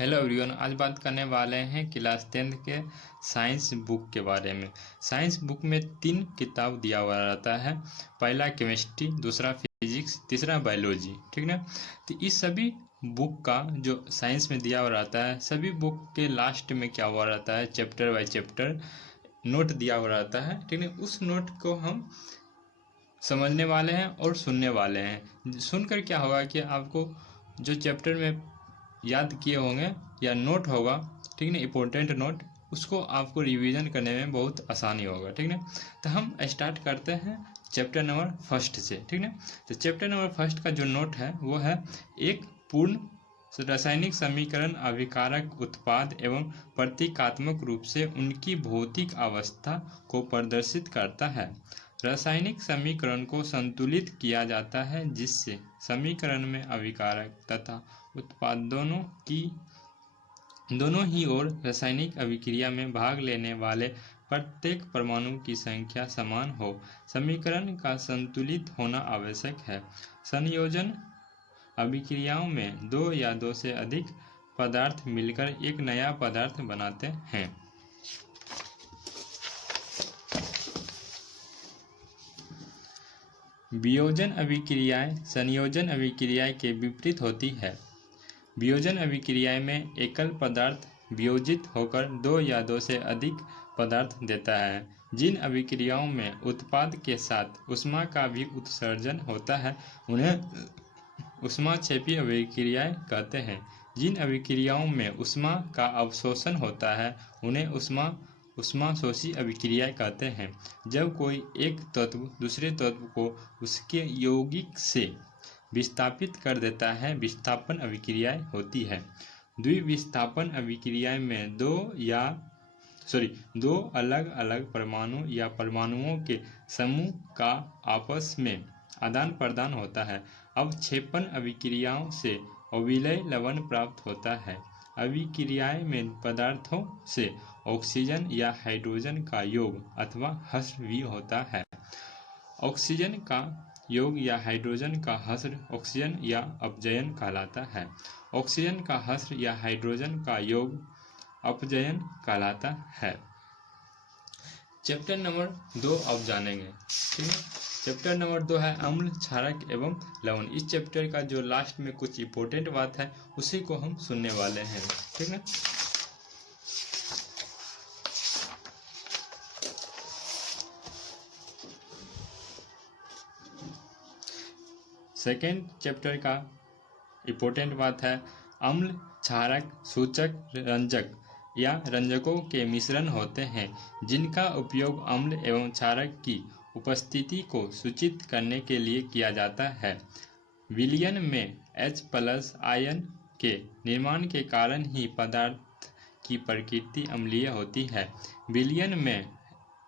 Hello everyone, आज बात करने वाले हैं क्लास 10th के साइंस बुक के बारे में। साइंस बुक में 3 किताब दिया हुआ रहता है। पहला केमिस्ट्री, दूसरा फिजिक्स, तीसरा बायोलॉजी। ठीक ना। तो इस सभी बुक का जो साइंस में दिया हुआ रहता है, सभी बुक के लास्ट में क्या हुआ रहता है, चैप्टर बाय चैप्टर नोट दिया हुआ रहता है। ठीक है, उस नोट को हम समझने वाले हैं और सुनने वाले हैं। सुनकर क्या होगा कि आपको जो चैप्टर में याद किए होंगे या नोट होगा, ठीक ना, इम्पोर्टेंट नोट, उसको आपको रिवीजन करने में बहुत आसानी होगा। ठीक ना। तो हम स्टार्ट करते हैं चैप्टर नंबर फर्स्ट से। ठीक ना। तो चैप्टर नंबर फर्स्ट का जो नोट है वो है एक पूर्ण रासायनिक समीकरण अभिकारक उत्पाद एवं प्रतीकात्मक रूप से उनकी भौतिक अवस्था को प्रदर्शित करता है। रासायनिक समीकरण को संतुलित किया जाता है जिससे समीकरण में अभिकारक तथा उत्पाद दोनों ही ओर रासायनिक अभिक्रिया में भाग लेने वाले प्रत्येक परमाणु की संख्या समान हो। समीकरण का संतुलित होना आवश्यक है। संयोजन अभिक्रियाओं में 2 या 2 से अधिक पदार्थ मिलकर एक नया पदार्थ बनाते हैं। वियोजन अभिक्रियाएं संयोजन अभिक्रिया के विपरीत होती है। वियोजन अभिक्रिया में एकल पदार्थ वियोजित होकर 2 या 2 से अधिक पदार्थ देता है। जिन अभिक्रियाओं में उत्पाद के साथ ऊष्मा का भी उत्सर्जन होता है उन्हें ऊष्माक्षेपी अभिक्रियाएं कहते हैं। जिन अभिक्रियाओं में ऊष्मा का अवशोषण होता है उन्हें ऊष्माशोषी अभिक्रियाएं कहते हैं। जब कोई एक तत्व दूसरे तत्व को उसके यौगिक से विस्थापित कर देता है, विस्थापन अभिक्रियाएं होती है। द्विविस्थापन अभिक्रिया में दो अलग अलग परमाणु या परमाणुओं के समूह का आपस में आदान प्रदान होता है। अवक्षेपण अभिक्रियाओं से अविलय लवण प्राप्त होता है। अभिक्रियाएं में पदार्थों से ऑक्सीजन या हाइड्रोजन का योग अथवा हश्र भी होता है। ऑक्सीजन का योग या हाइड्रोजन का हश्र ऑक्सीजन या अपजयन कहलाता है। ऑक्सीजन का हश्र या हाइड्रोजन का योग अपजयन कहलाता है। चैप्टर नंबर 2 अब जानेंगे। ठीक है। चैप्टर नंबर 2 है अम्ल, क्षारक एवं लवण। इस चैप्टर का जो लास्ट में कुछ इंपॉर्टेंट बात है उसी को हम सुनने वाले हैं। ठीक है। सेकेंड चैप्टर का इम्पोर्टेंट बात है अम्ल, क्षारक, सूचक, रंजक या रंजकों के मिश्रण होते हैं जिनका उपयोग अम्ल एवं क्षारक की उपस्थिति को सूचित करने के लिए किया जाता है। विलयन में H+ आयन के निर्माण के कारण ही पदार्थ की प्रकृति अम्लीय होती है। विलयन में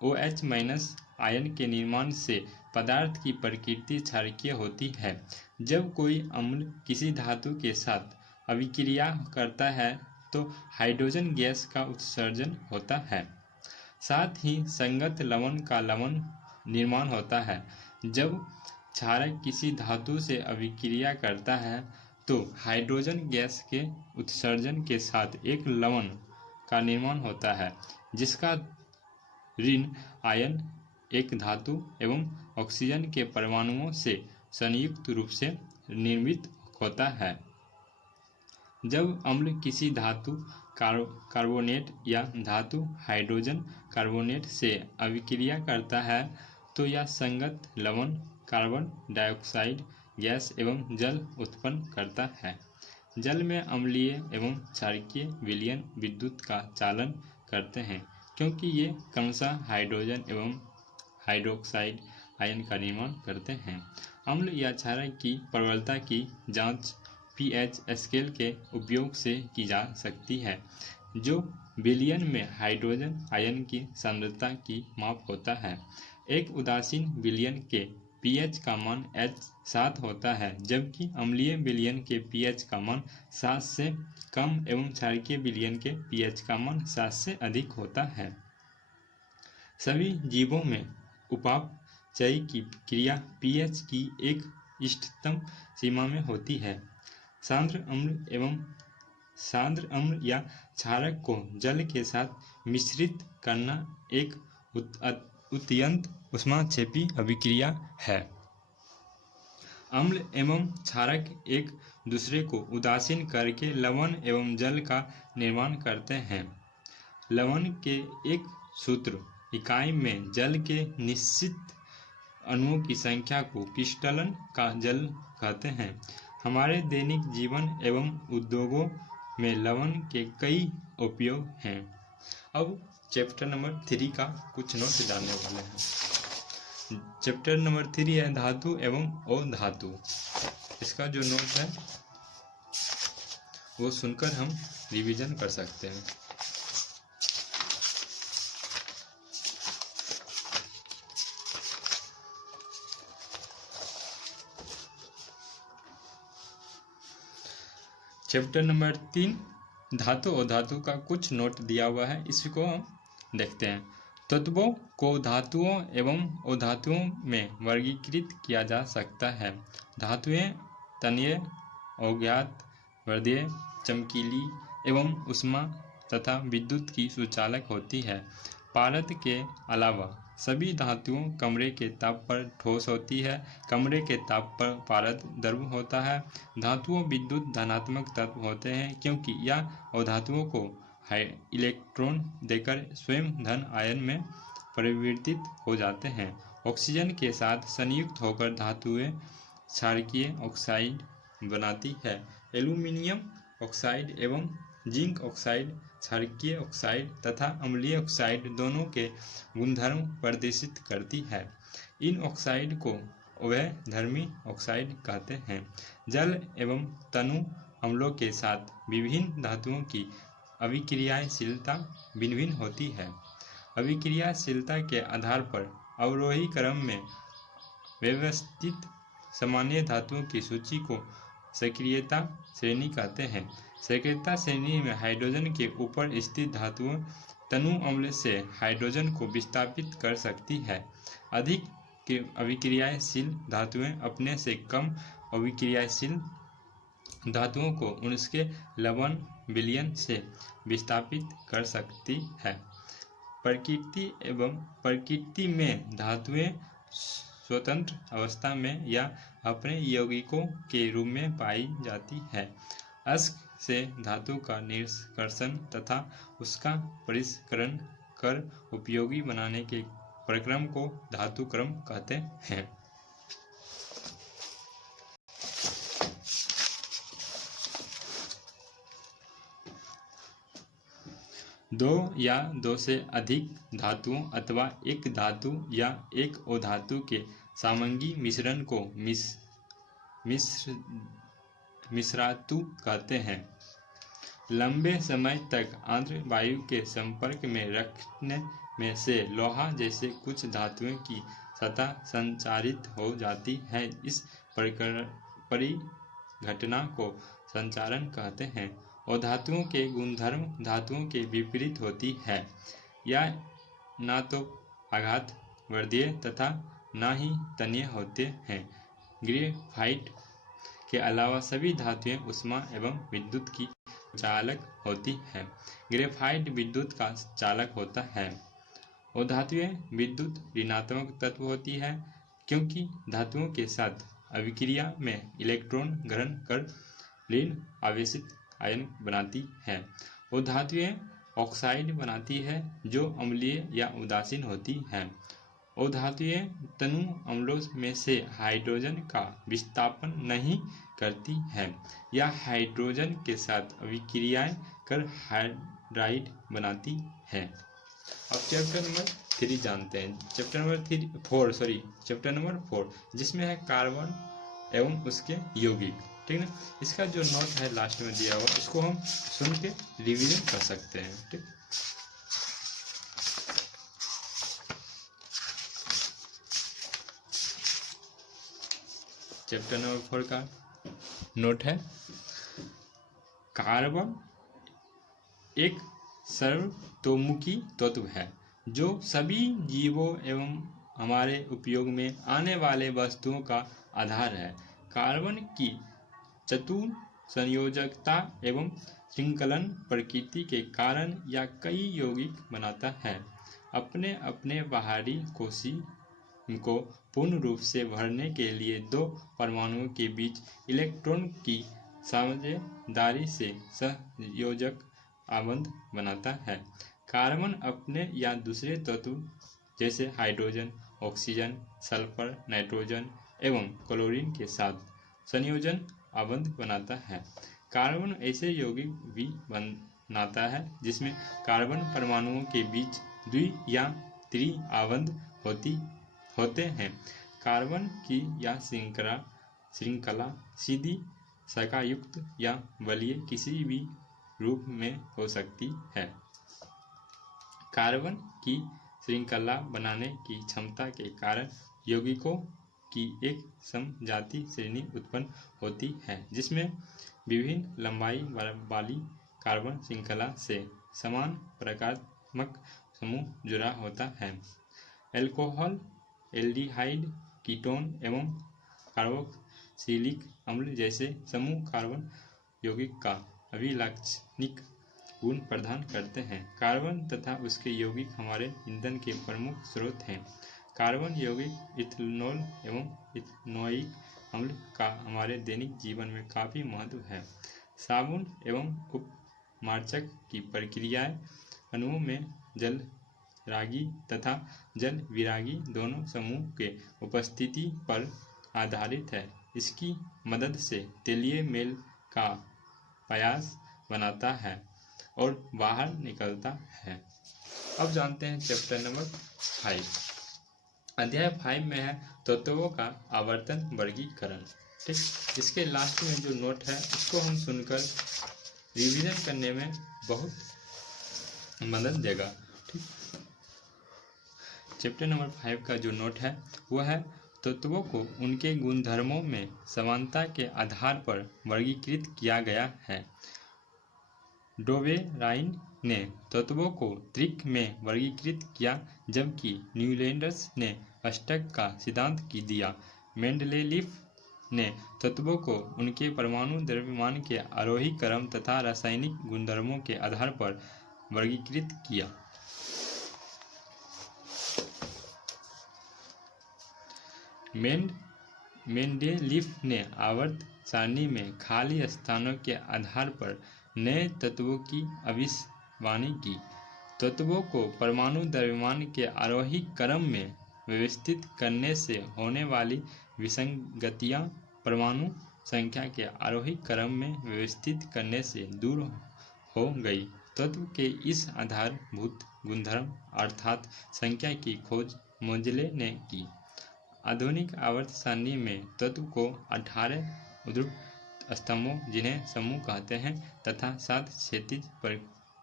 OH- आयन के निर्माण से पदार्थ की प्रकृति क्षारकीय होती है। जब कोई अम्ल किसी धातु के साथ अभिक्रिया करता है तो हाइड्रोजन गैस का उत्सर्जन होता है। साथ ही संगत लवण का लवण निर्माण होता है। जब क्षारक किसी धातु से अभिक्रिया करता है तो हाइड्रोजन गैस के उत्सर्जन के साथ एक लवण का निर्माण होता है जिसका ऋण आयन एक धातु एवं ऑक्सीजन के परमाणुओं से संयुक्त रूप से निर्मित होता है। जब अम्ल किसी धातु कार्बोनेट या धातु हाइड्रोजन कार्बोनेट से अभिक्रिया करता है तो यह संगत लवण कार्बन डाइऑक्साइड गैस एवं जल उत्पन्न करता है। जल में अम्लीय एवं क्षारकीय विलयन विद्युत का चालन करते हैं क्योंकि ये क्रमशः हाइड्रोजन एवं हाइड्रोक्साइड आयन का निर्माण करते हैं। अम्ल या क्षारक की प्रबलता की जांच pH स्केल के उपयोग से की जा सकती है जो विलयन में हाइड्रोजन आयन की सांद्रता की माप होता है। एक उदासीन विलयन के pH का मान H7 होता है जबकि अम्लीय विलयन के pH का मान 7 से कम एवं क्षारकीय विलयन के pH का मान 7 से अधिक होता है। सभी जीवों में उपापचय की क्रिया pH की एक इष्टतम सीमा में होती है। सांद्र अम्ल एवं सांद्र अम्ल या क्षारक को जल के साथ मिश्रित करना एक अत्यंत ऊष्माक्षेपी अभिक्रिया है। अम्ल एवं क्षारक एक दूसरे को उदासीन करके लवण एवं जल का निर्माण करते हैं। लवण के एक सूत्र इकाई में जल के निश्चित अणुओं की संख्या को क्रिस्टलन का जल कहते हैं। हमारे दैनिक जीवन एवं उद्योगों में लवण के कई उपयोग हैं। अब चैप्टर नंबर 3 का कुछ नोट जानने वाले हैं। चैप्टर नंबर 3 है धातु एवं अधातु। इसका जो नोट है वो सुनकर हम रिवीजन कर सकते हैं। चैप्टर नंबर 3 धातु और धातु का कुछ नोट दिया हुआ है, इसको हम देखते हैं। तत्वों को धातुओं एवं अधातुओं में वर्गीकृत किया जा सकता है। धातुएं तन्यय, अज्ञात, वर्धेय, चमकीली एवं ऊष्मा तथा विद्युत की सुचालक होती है। पारद के अलावा सभी धातुओं कमरे के ताप पर ठोस होती है। कमरे के ताप पर पारद द्रव होता है। धातुओं विद्युत धनात्मक तत्व होते हैं क्योंकि यह अधातुओं को इलेक्ट्रॉन देकर स्वयं धन आयन में परिवर्तित हो जाते हैं। ऑक्सीजन के साथ संयुक्त होकर धातुएं क्षारकीय ऑक्साइड बनाती है। एल्यूमिनियम ऑक्साइड एवं जिंक ऑक्साइड क्षारकीय ऑक्साइड तथा अम्लीय ऑक्साइड दोनों के गुणधर्म प्रदर्शित करती है। इन ऑक्साइड को उभयधर्मी ऑक्साइड कहते हैं। जल एवं तनु अम्लों के साथ विभिन्न धातुओं की अभिक्रियाशीलता भिन्न भिन्न होती है। अभिक्रियाशीलता के आधार पर अवरोही क्रम में व्यवस्थित सामान्य धातुओं की सूची को सक्रियता श्रेणी कहते हैं। सक्रियता श्रेणी में हाइड्रोजन के ऊपर स्थित धातुओं तनु अम्ल से हाइड्रोजन को विस्थापित कर सकती है। अधिक अभिक्रियाशील धातुएं अपने से कम अभिक्रियाशील धातुओं को उनके लवण विलयन से विस्थापित कर सकती है। प्रकृति में धातुएं स्वतंत्र अवस्था में या अपने यौगिकों के रूप में पाई जाती है। अश्क से धातु का निष्कर्षण तथा उसका परिष्करण कर उपयोगी बनाने के प्रक्रम को धातु क्रम कहते हैं। दो या दो से अधिक धातुओं अथवा एक धातु या एक अधातु के सामंगी मिश्रण को मिश्रातु कहते हैं। लंबे समय तक आर्द्र वायु के संपर्क में रखने में से लोहा जैसे कुछ धातुओं की सतह संचारित हो जाती है। इस परिघटना को संचारण कहते हैं। अधातुओं के गुणधर्म धातुओं के विपरीत होती है। यह ना तो आघात वर्धीय तथा न ही तन्य होते हैं। ग्रेफाइट के अलावा सभी धातुएं ऊष्मा एवं विद्युत की चालक होती है। ग्रेफाइट विद्युत का चालक होता है। अधातुएं विद्युत ऋणात्मक तत्व होती है क्योंकि धातुओं के साथ अभिक्रिया में इलेक्ट्रॉन ग्रहण कर ऋण आवेशित आयन बनाती है। अधातुएं ऑक्साइड बनाती है जो अम्लीय या उदासीन होती है। अधातुएं तनु अम्लों में से हाइड्रोजन का विस्थापन नहीं करती है या हाइड्रोजन के साथ अभिक्रियाएं कर हाइड्राइड बनाती है। अब चैप्टर नंबर 3 जानते हैं। चैप्टर नंबर 4 जिसमें है कार्बन एवं उसके यौगिक। ठीक है, इसका जो नोट है लास्ट में दिया हुआ इसको हम सुन के रिवीजन कर सकते हैं। ठीक, चैप्टर नंबर 4 का नोट है कार्बन एक सर्वतोमुखी तत्व है जो सभी जीवों एवं हमारे उपयोग में आने वाले वस्तुओं का आधार है। कार्बन की चतुर संयोजकता एवं श्रृंखलन प्रकृति के कारण या कई यौगिक बनाता है। अपने अपने बाहरी कोशी को पूर्ण रूप से भरने के लिए दो परमाणुओं के बीच इलेक्ट्रॉन की साझेदारी से सहयोजक आबंध बनाता है। कार्बन अपने या दूसरे तत्व जैसे हाइड्रोजन, ऑक्सीजन, सल्फर, नाइट्रोजन एवं क्लोरीन के साथ संयोजन आबंध बनाता है। कार्बन ऐसे यौगिक भी बनाता है जिसमें कार्बन परमाणुओं के बीच द्वि या त्रि आबंध होते हैं। कार्बन की यह श्रृंखला सीधी, शाखायुक्त या बलीय किसी भी रूप में हो सकती है। कार्बन की श्रृंखला बनाने की क्षमता के कारण यौगिकों की एक समजातीय श्रेणी उत्पन्न होती है जिसमें विभिन्न लंबाई वाली कार्बन श्रृंखला से समान प्रकारात्मक समूह जुड़ा होता है। एल्कोहल, एल्डिहाइड, कीटोन एवं कार्बोक्सिलिक अम्ल जैसे समूह कार्बन यौगिक का अभिलाक्षणिक गुण प्रदान करते हैं। कार्बन तथा उसके यौगिक हमारे ईंधन के प्रमुख स्रोत हैं। कार्बन यौगिक इथेनॉल एवं इथेनोइक अम्ल का हमारे दैनिक जीवन में काफ़ी महत्व है। साबुन एवं उपमार्जक की प्रक्रियाएं अणुओं में जल रागी तथा जल विरागी दोनों समूह के उपस्थिति पर आधारित है। इसकी मदद से तेलीय मेल का पायस बनता है और बाहर निकलता है। अब जानते हैं चैप्टर नंबर 5। अध्याय 5 में है तत्वों का आवर्तन वर्गीकरण। ठीक, इसके लास्ट में जो नोट है उसको हम सुनकर रिवीजन करने में बहुत मदद देगा। ठीक, चैप्टर नंबर 5 का जो नोट है वह है तत्वों को उनके गुणधर्मों में समानता के आधार पर वर्गीकृत किया गया है। डोवेराइन ने तत्वों को त्रिक में वर्गीकृत किया जबकि न्यूलैंडर्स ने अष्टक का सिद्धांत दिया। मेंडलेलीफ ने तत्वों को उनके परमाणु द्रव्यमान के आरोही क्रम तथा रासायनिक गुणधर्मों के आधार पर वर्गीकृत किया। मेंडलीफ ने आवर्त सारणी में खाली स्थानों के आधार पर नए तत्वों की भविष्यवाणी की। तत्वों को परमाणु द्रव्यमान के आरोही क्रम में व्यवस्थित करने से होने वाली विसंगतियां परमाणु संख्या के आरोही क्रम में व्यवस्थित करने से दूर हो गई। तत्व के इस आधारभूत गुणधर्म अर्थात संख्या की खोज मोज़ले ने की। आधुनिक आवर्त सारणी में तत्व को 18 ऊर्ध्व स्तंभों जिन्हें समूह कहते हैं तथा 7 क्षैतिज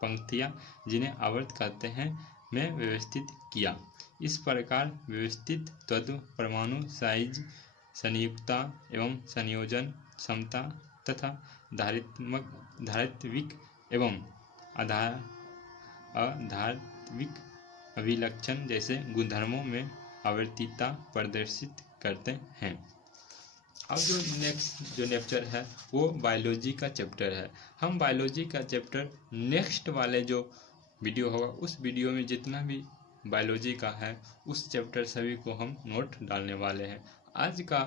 पंक्तियां जिन्हें आवर्त कहते हैं में व्यवस्थित किया। इस प्रकार व्यवस्थित तत्व परमाणु साइज, संयुक्तता एवं संयोजन क्षमता तथा धारित्विक एवं अधारित्विक अभिलक्षण जैसे गुणधर्मों में आवर्तीयता प्रदर्शित करते हैं। अब जो लेक्चर है वो बायोलॉजी का चैप्टर है। हम बायोलॉजी का चैप्टर नेक्स्ट वाले जो वीडियो होगा उस वीडियो में जितना भी बायोलॉजी का है उस चैप्टर सभी को हम नोट डालने वाले हैं। आज का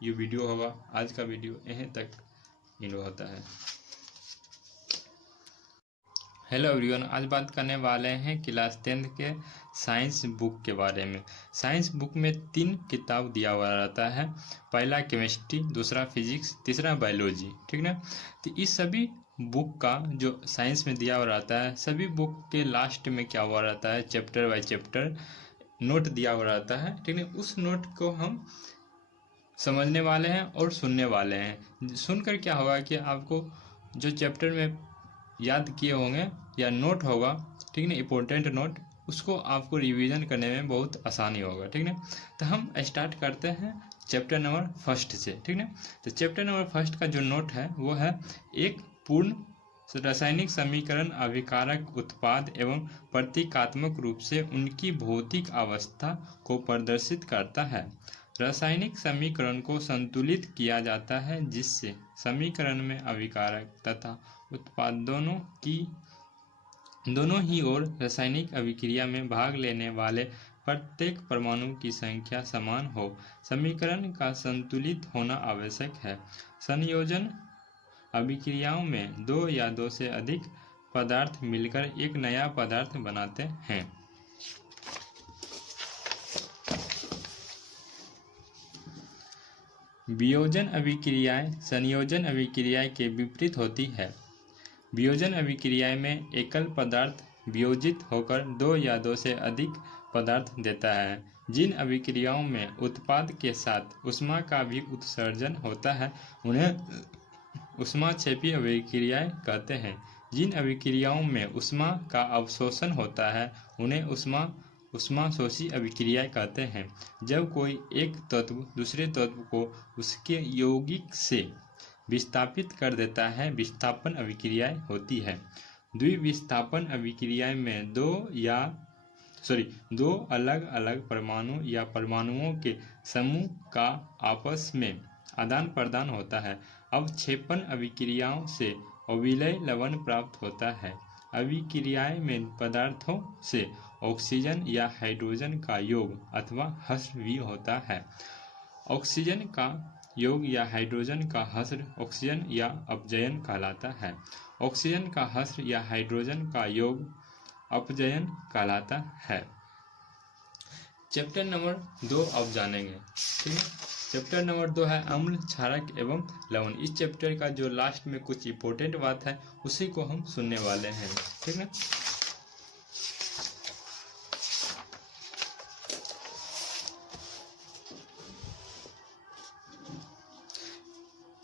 ये वीडियो होगा, आज का वीडियो यहीं तक एंड होता है। हेलो एवरीवन, आज बात करने वाले हैं क्लास 10 के साइंस बुक के बारे में। साइंस बुक में 3 किताब दिया हुआ रहता है। पहला केमिस्ट्री, दूसरा फिजिक्स, तीसरा बायोलॉजी। ठीक ना। तो इस सभी बुक का जो साइंस में दिया हुआ रहता है, सभी बुक के लास्ट में क्या हुआ रहता है, चैप्टर बाय चैप्टर नोट दिया हुआ रहता है। ठीक है, उस नोट को हम समझने वाले हैं और सुनने वाले हैं। सुनकर क्या होगा कि आपको जो चैप्टर में याद किए होंगे या नोट होगा, ठीक ना, इम्पोर्टेंट नोट, उसको आपको रिवीजन करने में बहुत आसानी होगा। ठीक ना। तो हम स्टार्ट करते हैं चैप्टर नंबर 1 से। ठीक ना। तो चैप्टर नंबर 1 का जो नोट है वो है एक पूर्ण रासायनिक समीकरण अभिकारक उत्पाद एवं प्रतीकात्मक रूप से उनकी भौतिक अवस्था को प्रदर्शित करता है। रासायनिक समीकरण को संतुलित किया जाता है जिससे समीकरण में अभिकारक तथा उत्पाद दोनों ही ओर रासायनिक अभिक्रिया में भाग लेने वाले प्रत्येक परमाणु की संख्या समान हो। समीकरण का संतुलित होना आवश्यक है। संयोजन अभिक्रियाओं में दो या दो से अधिक पदार्थ मिलकर एक नया पदार्थ बनाते हैं। वियोजन अभिक्रियाएं संयोजन अभिक्रिया के विपरीत होती है। वियोजन अभिक्रिया में एकल पदार्थ वियोजित होकर दो या दो से अधिक पदार्थ देता है। जिन अभिक्रियाओं में उत्पाद के साथ ऊष्मा का भी उत्सर्जन होता है उन्हें ऊष्माक्षेपी अभिक्रियाएं कहते हैं। जिन अभिक्रियाओं में ऊष्मा का अवशोषण होता है उन्हें ऊष्माशोषी अभिक्रियाएं कहते हैं। जब कोई एक तत्व दूसरे तत्व को उसके यौगिक से विस्थापित कर देता है, विस्थापन अभिक्रियाएं होती है। द्विविस्थापन अभिक्रिया में दो अलग अलग परमाणु या परमाणुओं के समूह का आपस में आदान प्रदान होता है। अवक्षेपण अभिक्रियाओं से अविलय लवण प्राप्त होता है। अभिक्रियाएं में पदार्थों से ऑक्सीजन या हाइड्रोजन का योग अथवा हश्र भी होता है। ऑक्सीजन का योग या हाइड्रोजन का हश्र ऑक्सीजन या अपजयन कहलाता है। ऑक्सीजन का हश्र या हाइड्रोजन का योग अपजयन कहलाता है। चैप्टर नंबर 2 अब जानेंगे। ठीक है, चैप्टर नंबर 2 है अम्ल, क्षारक एवं लवण। इस चैप्टर का जो लास्ट में कुछ इंपॉर्टेंट बात है उसी को हम सुनने वाले हैं। ठीक है,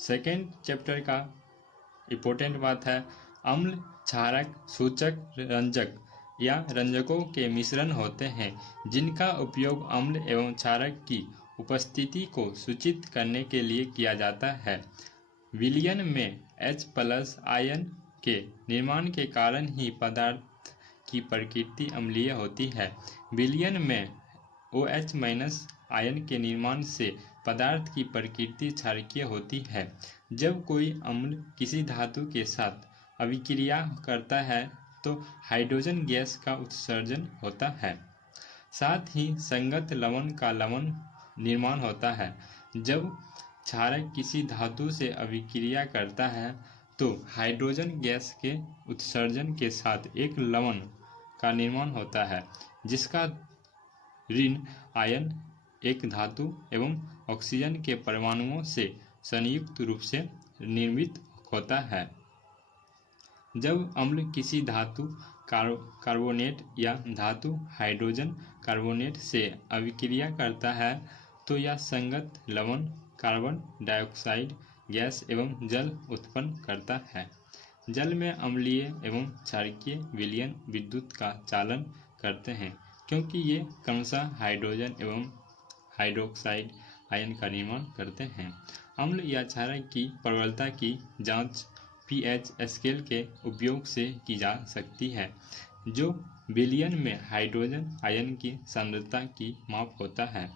सेकेंड चैप्टर का इंपॉर्टेंट बात है अम्ल, क्षारक, सूचक, रंजक या रंजकों के मिश्रण होते हैं जिनका उपयोग अम्ल एवं क्षारक की उपस्थिति को सूचित करने के लिए किया जाता है। विलयन में H+ आयन के निर्माण के कारण ही पदार्थ की प्रकृति अम्लीय होती है। विलयन में OH- आयन के निर्माण से पदार्थ की प्रकृति क्षारकीय होती है। जब कोई अम्ल किसी धातु के साथ अभिक्रिया करता है तो हाइड्रोजन गैस का उत्सर्जन होता है। साथ ही संगत लवण का लवण निर्माण होता है। जब क्षारक किसी धातु से अभिक्रिया करता है तो हाइड्रोजन गैस के उत्सर्जन के साथ एक लवण का निर्माण होता है जिसका ऋण आयन एक धातु एवं ऑक्सीजन के परमाणुओं से संयुक्त रूप से निर्मित होता है। जब अम्ल किसी धातु कार्बोनेट या धातु हाइड्रोजन कार्बोनेट से अभिक्रिया करता है तो यह संगत लवण कार्बन डाइऑक्साइड गैस एवं जल उत्पन्न करता है। जल में अम्लीय एवं क्षारकीय विलयन विद्युत का चालन करते हैं क्योंकि ये क्रमशः हाइड्रोजन एवं हाइड्रोक्साइड आयन का निर्माण करते हैं। अम्ल या क्षारक की प्रबलता की जांच pH स्केल के उपयोग से की जा सकती है जो विलयन में हाइड्रोजन आयन की सांद्रता की माप होता है।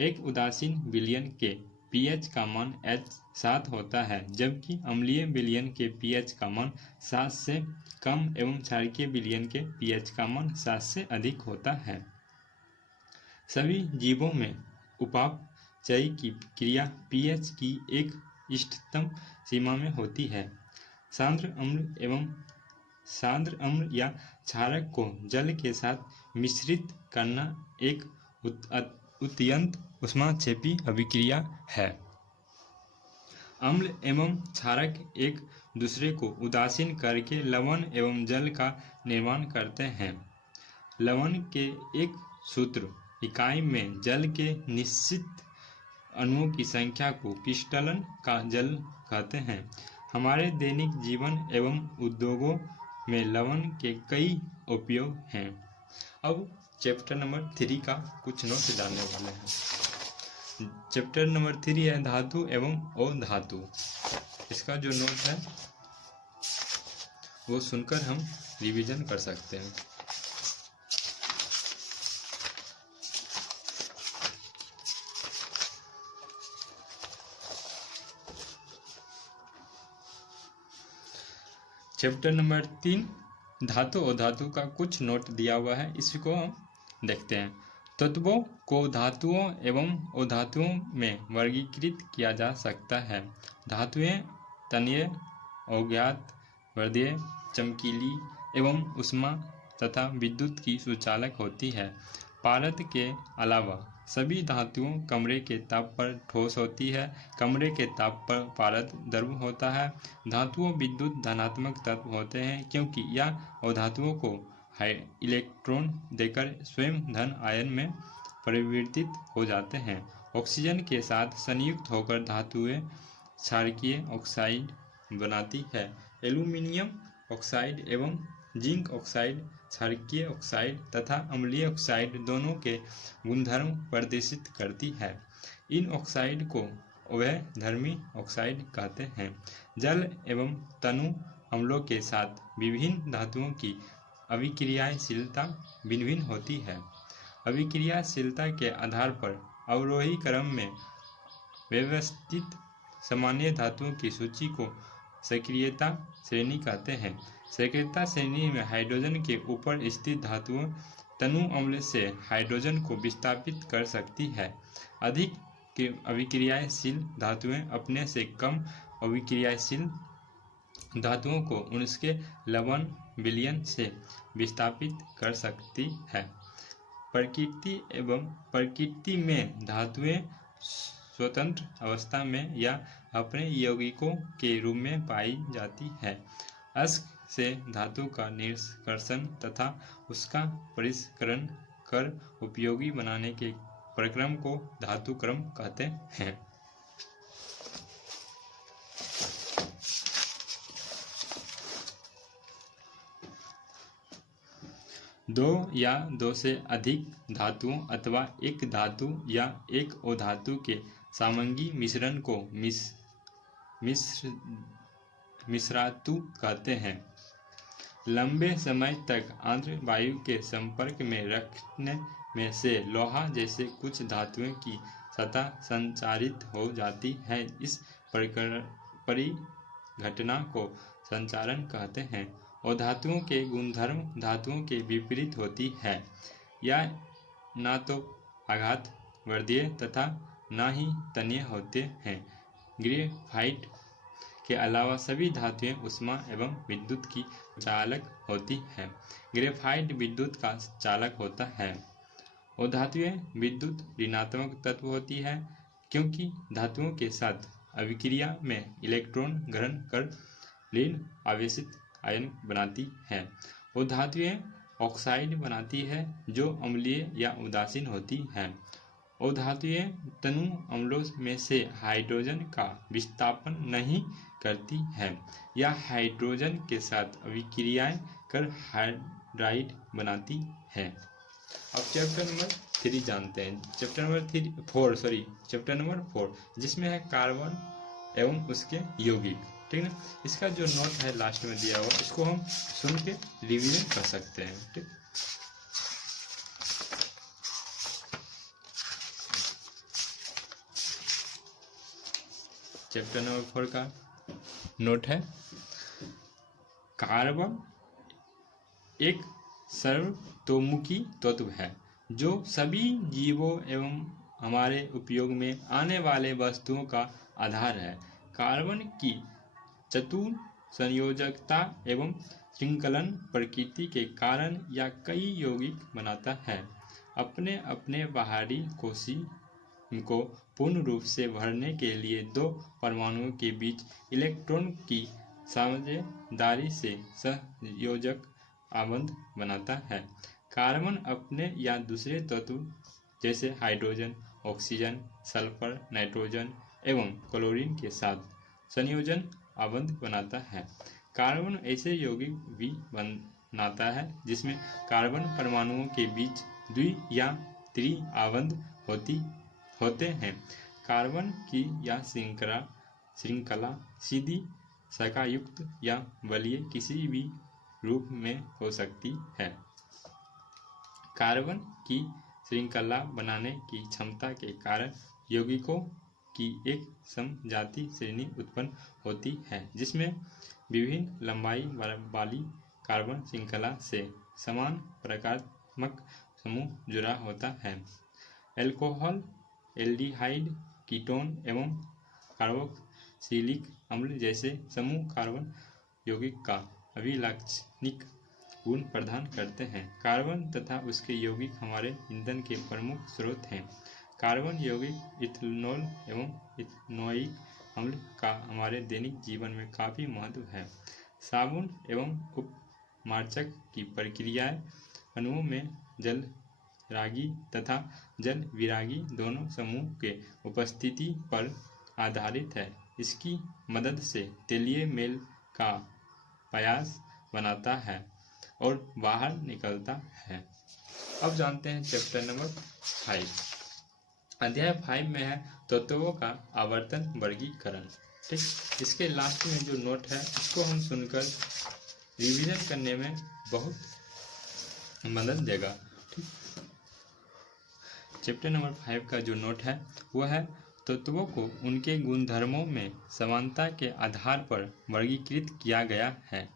एक उदासीन विलयन के pH का मान H7 होता है जबकि अम्लीय विलयन के pH का मान 7 से कम एवं क्षारकीय विलयन के pH का मान 7 से अधिक होता है। सभी जीवों में उपापचय की क्रिया pH की एक इष्टतम सीमा में होती है। सांद्र अम्ल या क्षारक को जल के साथ मिश्रित करना एक अत्यंत ऊष्माक्षेपी अभिक्रिया है। अम्ल एवं क्षारक एक दूसरे को उदासीन करके लवण एवं जल का निर्माण करते हैं। लवण के एक सूत्र इकाई में जल के निश्चित अणुओं की संख्या को क्रिस्टलन का जल कहते हैं। हमारे दैनिक जीवन एवं उद्योगों में लवण के कई उपयोग हैं। अब चैप्टर नंबर 3 का कुछ नोट जानने वाले हैं। चैप्टर नंबर 3 है धातु एवं अधातु। इसका जो नोट है वो सुनकर हम रिवीजन कर सकते हैं। चैप्टर नंबर 3 धातु और धातु का कुछ नोट दिया हुआ है, इसको हम देखते हैं। तत्वों को धातुओं एवं अधातुओं में वर्गीकृत किया जा सकता है। धातुएं तन्य, अज्ञात, वर्धीय, चमकीली एवं ऊष्मा तथा विद्युत की सुचालक होती है। पारद के अलावा सभी धातुओं कमरे के ताप पर ठोस होती है। कमरे के ताप पर पारद द्रव होता है। धातुओं विद्युत धनात्मक तत्व होते हैं क्योंकि यह अधातुओं को इलेक्ट्रॉन देकर स्वयं धन आयन में परिवर्तित हो जाते हैं। ऑक्सीजन के साथ संयुक्त होकर धातुएं क्षारकीय ऑक्साइड बनाती है। एल्यूमीनियम ऑक्साइड एवं जिंक ऑक्साइड क्षारकीय ऑक्साइड तथा अम्लीय ऑक्साइड दोनों के गुणधर्म प्रदर्शित करती है। इन ऑक्साइड को उभयधर्मी ऑक्साइड कहते हैं। जल एवं तनु अम्लों के साथ विभिन्न धातुओं की अभिक्रियाशीलता भिन्न भिन्न होती है। अभिक्रियाशीलता के आधार पर अवरोही क्रम में व्यवस्थित सामान्य धातुओं की सूची को सक्रियता श्रेणी कहते हैं। सक्रियता श्रेणी में हाइड्रोजन के ऊपर स्थित धातुओं तनु अम्ल से हाइड्रोजन को विस्थापित कर सकती है। अधिक अभिक्रियाशील धातुएं अपने से कम अभिक्रियाशील धातुओं को उनके लवण विलयन से विस्थापित कर सकती है। प्रकृति में धातुएं स्वतंत्र अवस्था में या अपने यौगिकों के रूप में पाई जाती है। अश्क से धातु का निष्कर्षण तथा उसका परिष्करण कर उपयोगी बनाने के प्रक्रम को धातु क्रम कहते हैं। दो या दो से अधिक धातुओं अथवा एक धातु या एक अधातु के सामंगी मिश्रण को मिश्रातु कहते हैं। लंबे समय तक आर्द्र वायु के संपर्क में रखने में से लोहा जैसे कुछ धातुओं की सतह संचारित हो जाती है। इस परिघटना को संचारण कहते हैं। और धातुओं के गुणधर्म धातुओं के विपरीत होती है। यह ना तो आघात वर्धीय तथा न ही तन्य होते हैं। ग्रेफाइट के अलावा सभी धातुएं ऊष्मा एवं विद्युत की चालक होती हैं। ग्रेफाइट विद्युत का चालक होता है। और धातुएं विद्युत ऋणात्मक तत्व होती है क्योंकि धातुओं के साथ अभिक्रिया में इलेक्ट्रॉन ग्रहण कर ऋण आवेशित आयन बनाती है। और धातुएं ऑक्साइड बनाती है जो अम्लीय या उदासीन होती है। और धातुएं तनु अम्लों में से हाइड्रोजन का विस्थापन नहीं करती है या हाइड्रोजन के साथ अभिक्रियाएं कर हाइड्राइड बनाती है। अब चैप्टर नंबर 3 जानते हैं। चैप्टर नंबर 4 जिसमें है कार्बन एवं उसके यौगिक। ठीक है, इसका जो नोट है लास्ट में दिया हुआ, इसको हम सुन के रिवीजन कर सकते हैं। ठीक, चैप्टर नंबर 4 का नोट है, कार्बन एक सर्वतोमुखी तत्व है जो सभी जीवों एवं हमारे उपयोग में आने वाले वस्तुओं का आधार है। कार्बन की चतुर संयोजकता एवं श्रृंखलन प्रकृति के कारण या कई यौगिक बनाता है। अपने अपने बाहरी कोशी को पूर्ण रूप से भरने के लिए दो परमाणुओं के बीच इलेक्ट्रॉन की साझेदारी से सहयोजक आबंध बनाता है। कार्बन अपने या दूसरे तत्व जैसे हाइड्रोजन, ऑक्सीजन, सल्फर, नाइट्रोजन एवं क्लोरीन के साथ संयोजन आबंध बनाता है। कार्बन ऐसे यौगिक भी बनाता है जिसमें कार्बन परमाणुओं के बीच द्वि या त्रि आबंध होते हैं। कार्बन की यह श्रृंखला सीधी, शाखायुक्त या बलीय किसी भी रूप में हो सकती है। कार्बन की श्रृंखला बनाने की क्षमता के कारण यौगिकों की एक समजाति श्रेणी उत्पन्न होती है जिसमें विभिन्न लंबाई वाली कार्बन श्रृंखला से समान प्रकारात्मक समूह जुड़ा होता है। एल्कोहल, एल्डिहाइड, कीटोन एवं कार्बोक्सिलिक अम्ल जैसे समूह कार्बन यौगिक का अभिलाक्षणिक गुण प्रदान करते हैं। कार्बन तथा उसके यौगिक हमारे ईंधन के प्रमुख स्रोत हैं। कार्बन यौगिक इथेनॉल एवं इथेनोइक अम्ल का हमारे दैनिक जीवन में काफ़ी महत्व है। साबुन एवं उपमार्जक की प्रक्रियाएं अणुओं में जल रागी तथा जल विरागी दोनों समूह के उपस्थिति पर आधारित है। इसकी मदद से तेलीय मेल का प्रयास बनाता है और बाहर निकलता है। अब जानते हैं चैप्टर नंबर 5। अध्याय 5 में है तत्वों का आवर्तन वर्गीकरण। ठीक, इसके लास्ट में जो नोट है इसको हम सुनकर रिवीजन करने में बहुत मदद देगा। ठीक, चैप्टर नंबर 5 का जो नोट है वह है तत्वों को उनके गुणधर्मों में समानता के आधार पर वर्गीकृत किया गया है।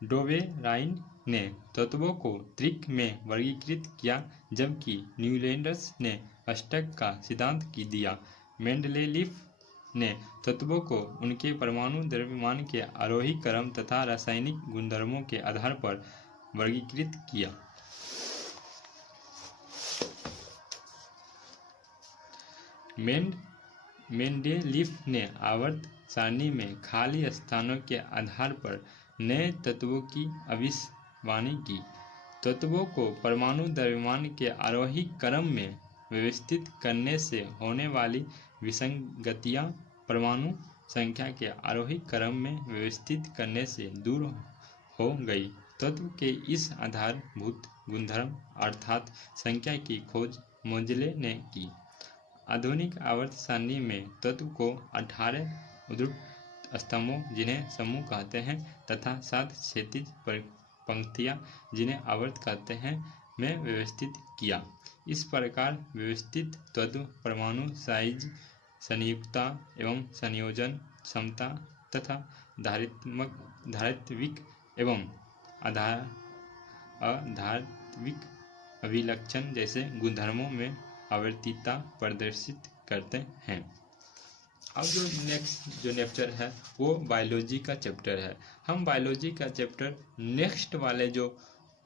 डोवेराइन ने तत्वों को त्रिक में वर्गीकृत किया जबकि न्यूलैंडर्स ने अष्टक का सिद्धांत दिया। मेंडलेलीफ ने तत्वों को उनके परमाणु द्रव्यमान के आरोही क्रम तथा रासायनिक गुणधर्मों के आधार पर वर्गीकृत किया। मेंडलीफ ने आवर्त सारणी में खाली स्थानों के आधार पर नए तत्वों की भविष्यवाणी की। तत्वों को परमाणु द्रव्यमान के आरोही क्रम में व्यवस्थित करने से होने वाली विसंगतियां परमाणु संख्या के आरोही क्रम में व्यवस्थित करने से दूर हो गई। तत्व के इस आधारभूत गुणधर्म अर्थात संख्या की खोज मोजले ने की। आधुनिक आवर्त सारणी में तत्व को 18 उद्धृत स्तंभों जिन्हें समूह कहते हैं तथा 7 क्षैतिज पंक्तियां जिन्हें आवर्त कहते हैं में व्यवस्थित किया। इस प्रकार व्यवस्थित तत्व परमाणु साइज, संयुक्तता एवं संयोजन क्षमता तथा धारित्विक एवं अधारित्विक अभिलक्षण जैसे गुणधर्मों में आवर्तिता प्रदर्शित करते हैं। अब जो लेक्चर है वो बायोलॉजी का चैप्टर है। हम बायोलॉजी का चैप्टर नेक्स्ट वाले जो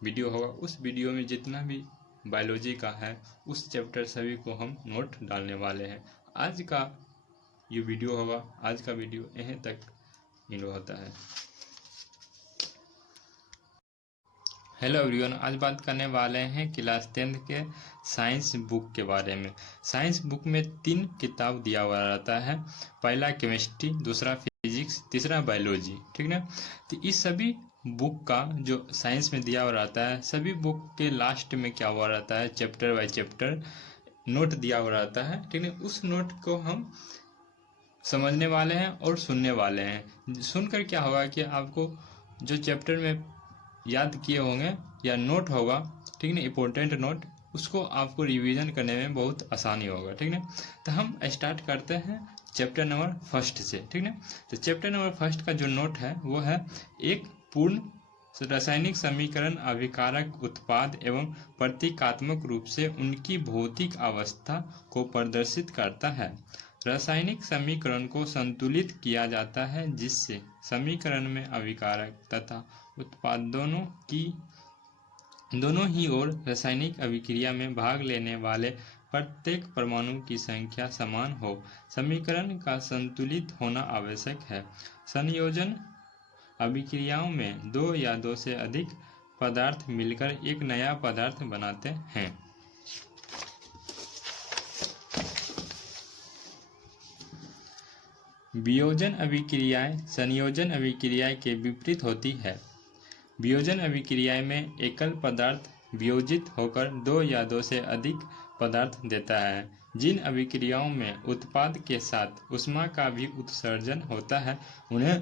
वीडियो होगा उस वीडियो में जितना भी बायोलॉजी का है उस चैप्टर सभी को हम नोट डालने वाले हैं। आज का ये वीडियो होगा, आज का वीडियो यहीं तक एंड होता है। हेलो एवरीवन, आज बात करने वाले हैं क्लास 10 के साइंस बुक के बारे में। साइंस बुक में 3 किताब दिया हुआ रहता है। पहला केमिस्ट्री, दूसरा फिजिक्स, तीसरा बायोलॉजी। ठीक ना। तो इस सभी बुक का जो साइंस में दिया हुआ रहता है, सभी बुक के लास्ट में क्या हुआ रहता है, चैप्टर बाय चैप्टर नोट दिया हुआ रहता है। ठीक है, उस नोट को हम समझने वाले हैं और सुनने वाले हैं। सुनकर क्या होगा कि आपको जो चैप्टर में याद किए होंगे या नोट होगा, ठीक ना, इम्पोर्टेंट नोट, उसको आपको रिवीजन करने में बहुत आसानी होगा। ठीक ना। तो हम स्टार्ट करते हैं चैप्टर नंबर 1 से। ठीक ना। तो चैप्टर नंबर 1 का जो नोट है वो है एक पूर्ण रासायनिक समीकरण अभिकारक उत्पाद एवं प्रतीकात्मक रूप से उनकी भौतिक अवस्था को प्रदर्शित करता है। रासायनिक समीकरण को संतुलित किया जाता है जिससे समीकरण में अभिकारक तथा उत्पाद दोनों ही ओर रासायनिक अभिक्रिया में भाग लेने वाले प्रत्येक परमाणु की संख्या समान हो। समीकरण का संतुलित होना आवश्यक है। संयोजन अभिक्रियाओं में 2 या 2 से अधिक पदार्थ मिलकर एक नया पदार्थ बनाते हैं। वियोजन अभिक्रियाएं संयोजन अभिक्रिया के विपरीत होती है। वियोजन अभिक्रिया में एकल पदार्थ वियोजित होकर 2 या 2 से अधिक पदार्थ देता है। जिन अभिक्रियाओं में उत्पाद के साथ ऊष्मा का भी उत्सर्जन होता है उन्हें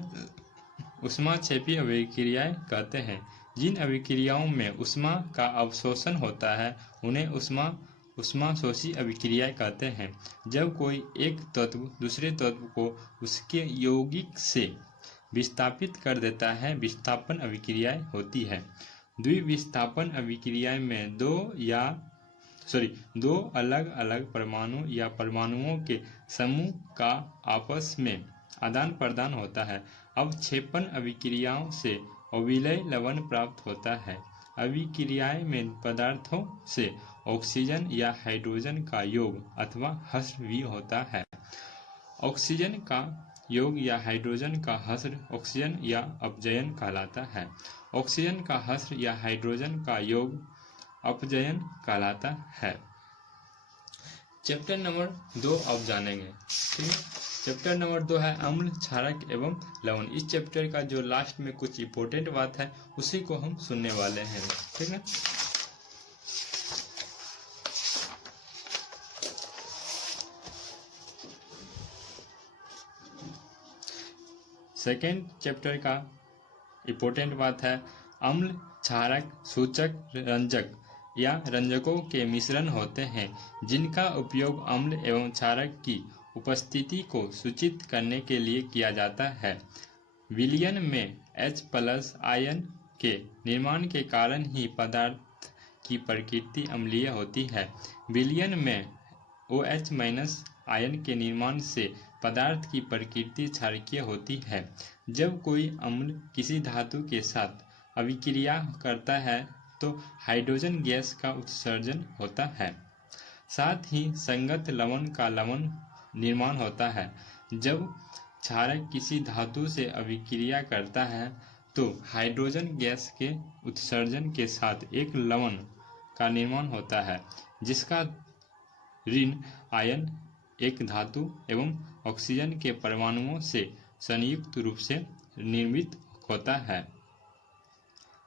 ऊष्माक्षेपी अभिक्रियाएं कहते हैं। जिन अभिक्रियाओं में ऊष्मा का अवशोषण होता है उन्हें ऊष्मा ऊष्माशोषी अभिक्रियाएं कहते हैं। जब कोई एक तत्व दूसरे तत्व को उसके यौगिक से विस्थापित कर देता है, विस्थापन अभिक्रियाएं होती है। द्विविस्थापन अभिक्रियाएं में दो अलग अलग परमाणु या परमाणुओं के समूह का आपस में आदान प्रदान होता है। अवक्षेपण अभिक्रियाओं से अविलय लवण प्राप्त होता है। अभिक्रियाएं में पदार्थों से ऑक्सीजन या हाइड्रोजन का योग अथवा हश्र भी होता है। ऑक्सीजन का योग या हाइड्रोजन का हश्र ऑक्सीजन या अपजयन कहलाता है। ऑक्सीजन का हश्र या हाइड्रोजन का योग अपजयन कहलाता है। चैप्टर नंबर 2 अब जानेंगे। ठीक है, चैप्टर नंबर 2 है अम्ल, क्षारक एवं लवण। इस चैप्टर का जो लास्ट में कुछ इंपॉर्टेंट बात है उसी को हम सुनने वाले हैं। ठीक है, सेकेंड चैप्टर का इंपॉर्टेंट बात है अम्ल, क्षारक, सूचक, रंजक या रंजकों के मिश्रण होते हैं जिनका उपयोग अम्ल एवं क्षारक की उपस्थिति को सूचित करने के लिए किया जाता है। विलयन में H+ आयन के निर्माण के कारण ही पदार्थ की प्रकृति अम्लीय होती है। विलयन में OH- आयन के निर्माण से पदार्थ की प्रकृति क्षारकीय होती है। जब कोई अम्ल किसी धातु के साथ अभिक्रिया करता है तो हाइड्रोजन गैस का उत्सर्जन होता है। साथ ही संगत लवण का लवण निर्माण होता है। जब क्षारक किसी धातु से अभिक्रिया करता है तो हाइड्रोजन गैस के उत्सर्जन के साथ एक लवण का निर्माण होता है जिसका ऋण आयन एक धातु एवं ऑक्सीजन के परमाणुओं से संयुक्त रूप से निर्मित होता है।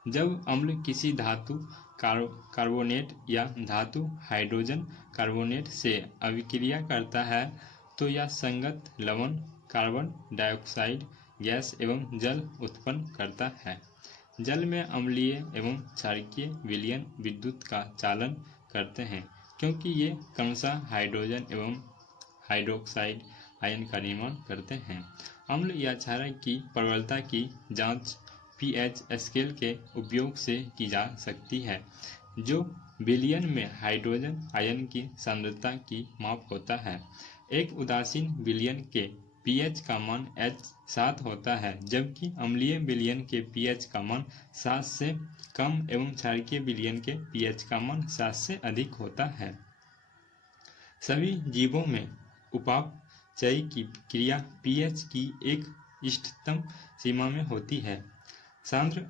जब अम्ल किसी धातु कार्बोनेट या धातु हाइड्रोजन कार्बोनेट से अभिक्रिया करता है तो यह संगत लवण कार्बन डाइऑक्साइड गैस एवं जल उत्पन्न करता है। जल में अम्लीय एवं क्षारकीय विलयन विद्युत का चालन करते हैं क्योंकि ये क्रमशः हाइड्रोजन एवं हाइड्रोक्साइड आयन का निर्माण करते हैं। अम्ल या क्षारक की प्रबलता की जांच pH स्केल के उपयोग से की जा सकती है जो विलयन में हाइड्रोजन आयन की सांद्रता की माप होता है। एक उदासीन विलयन के pH का मान H7 होता है जबकि अम्लीय विलयन के pH का मान 7 से कम एवं क्षारकीय विलयन के pH का मान 7 से अधिक होता है। सभी जीवों में उपापचय की क्रिया pH की एक इष्टतम सीमा में होती है। सांद्र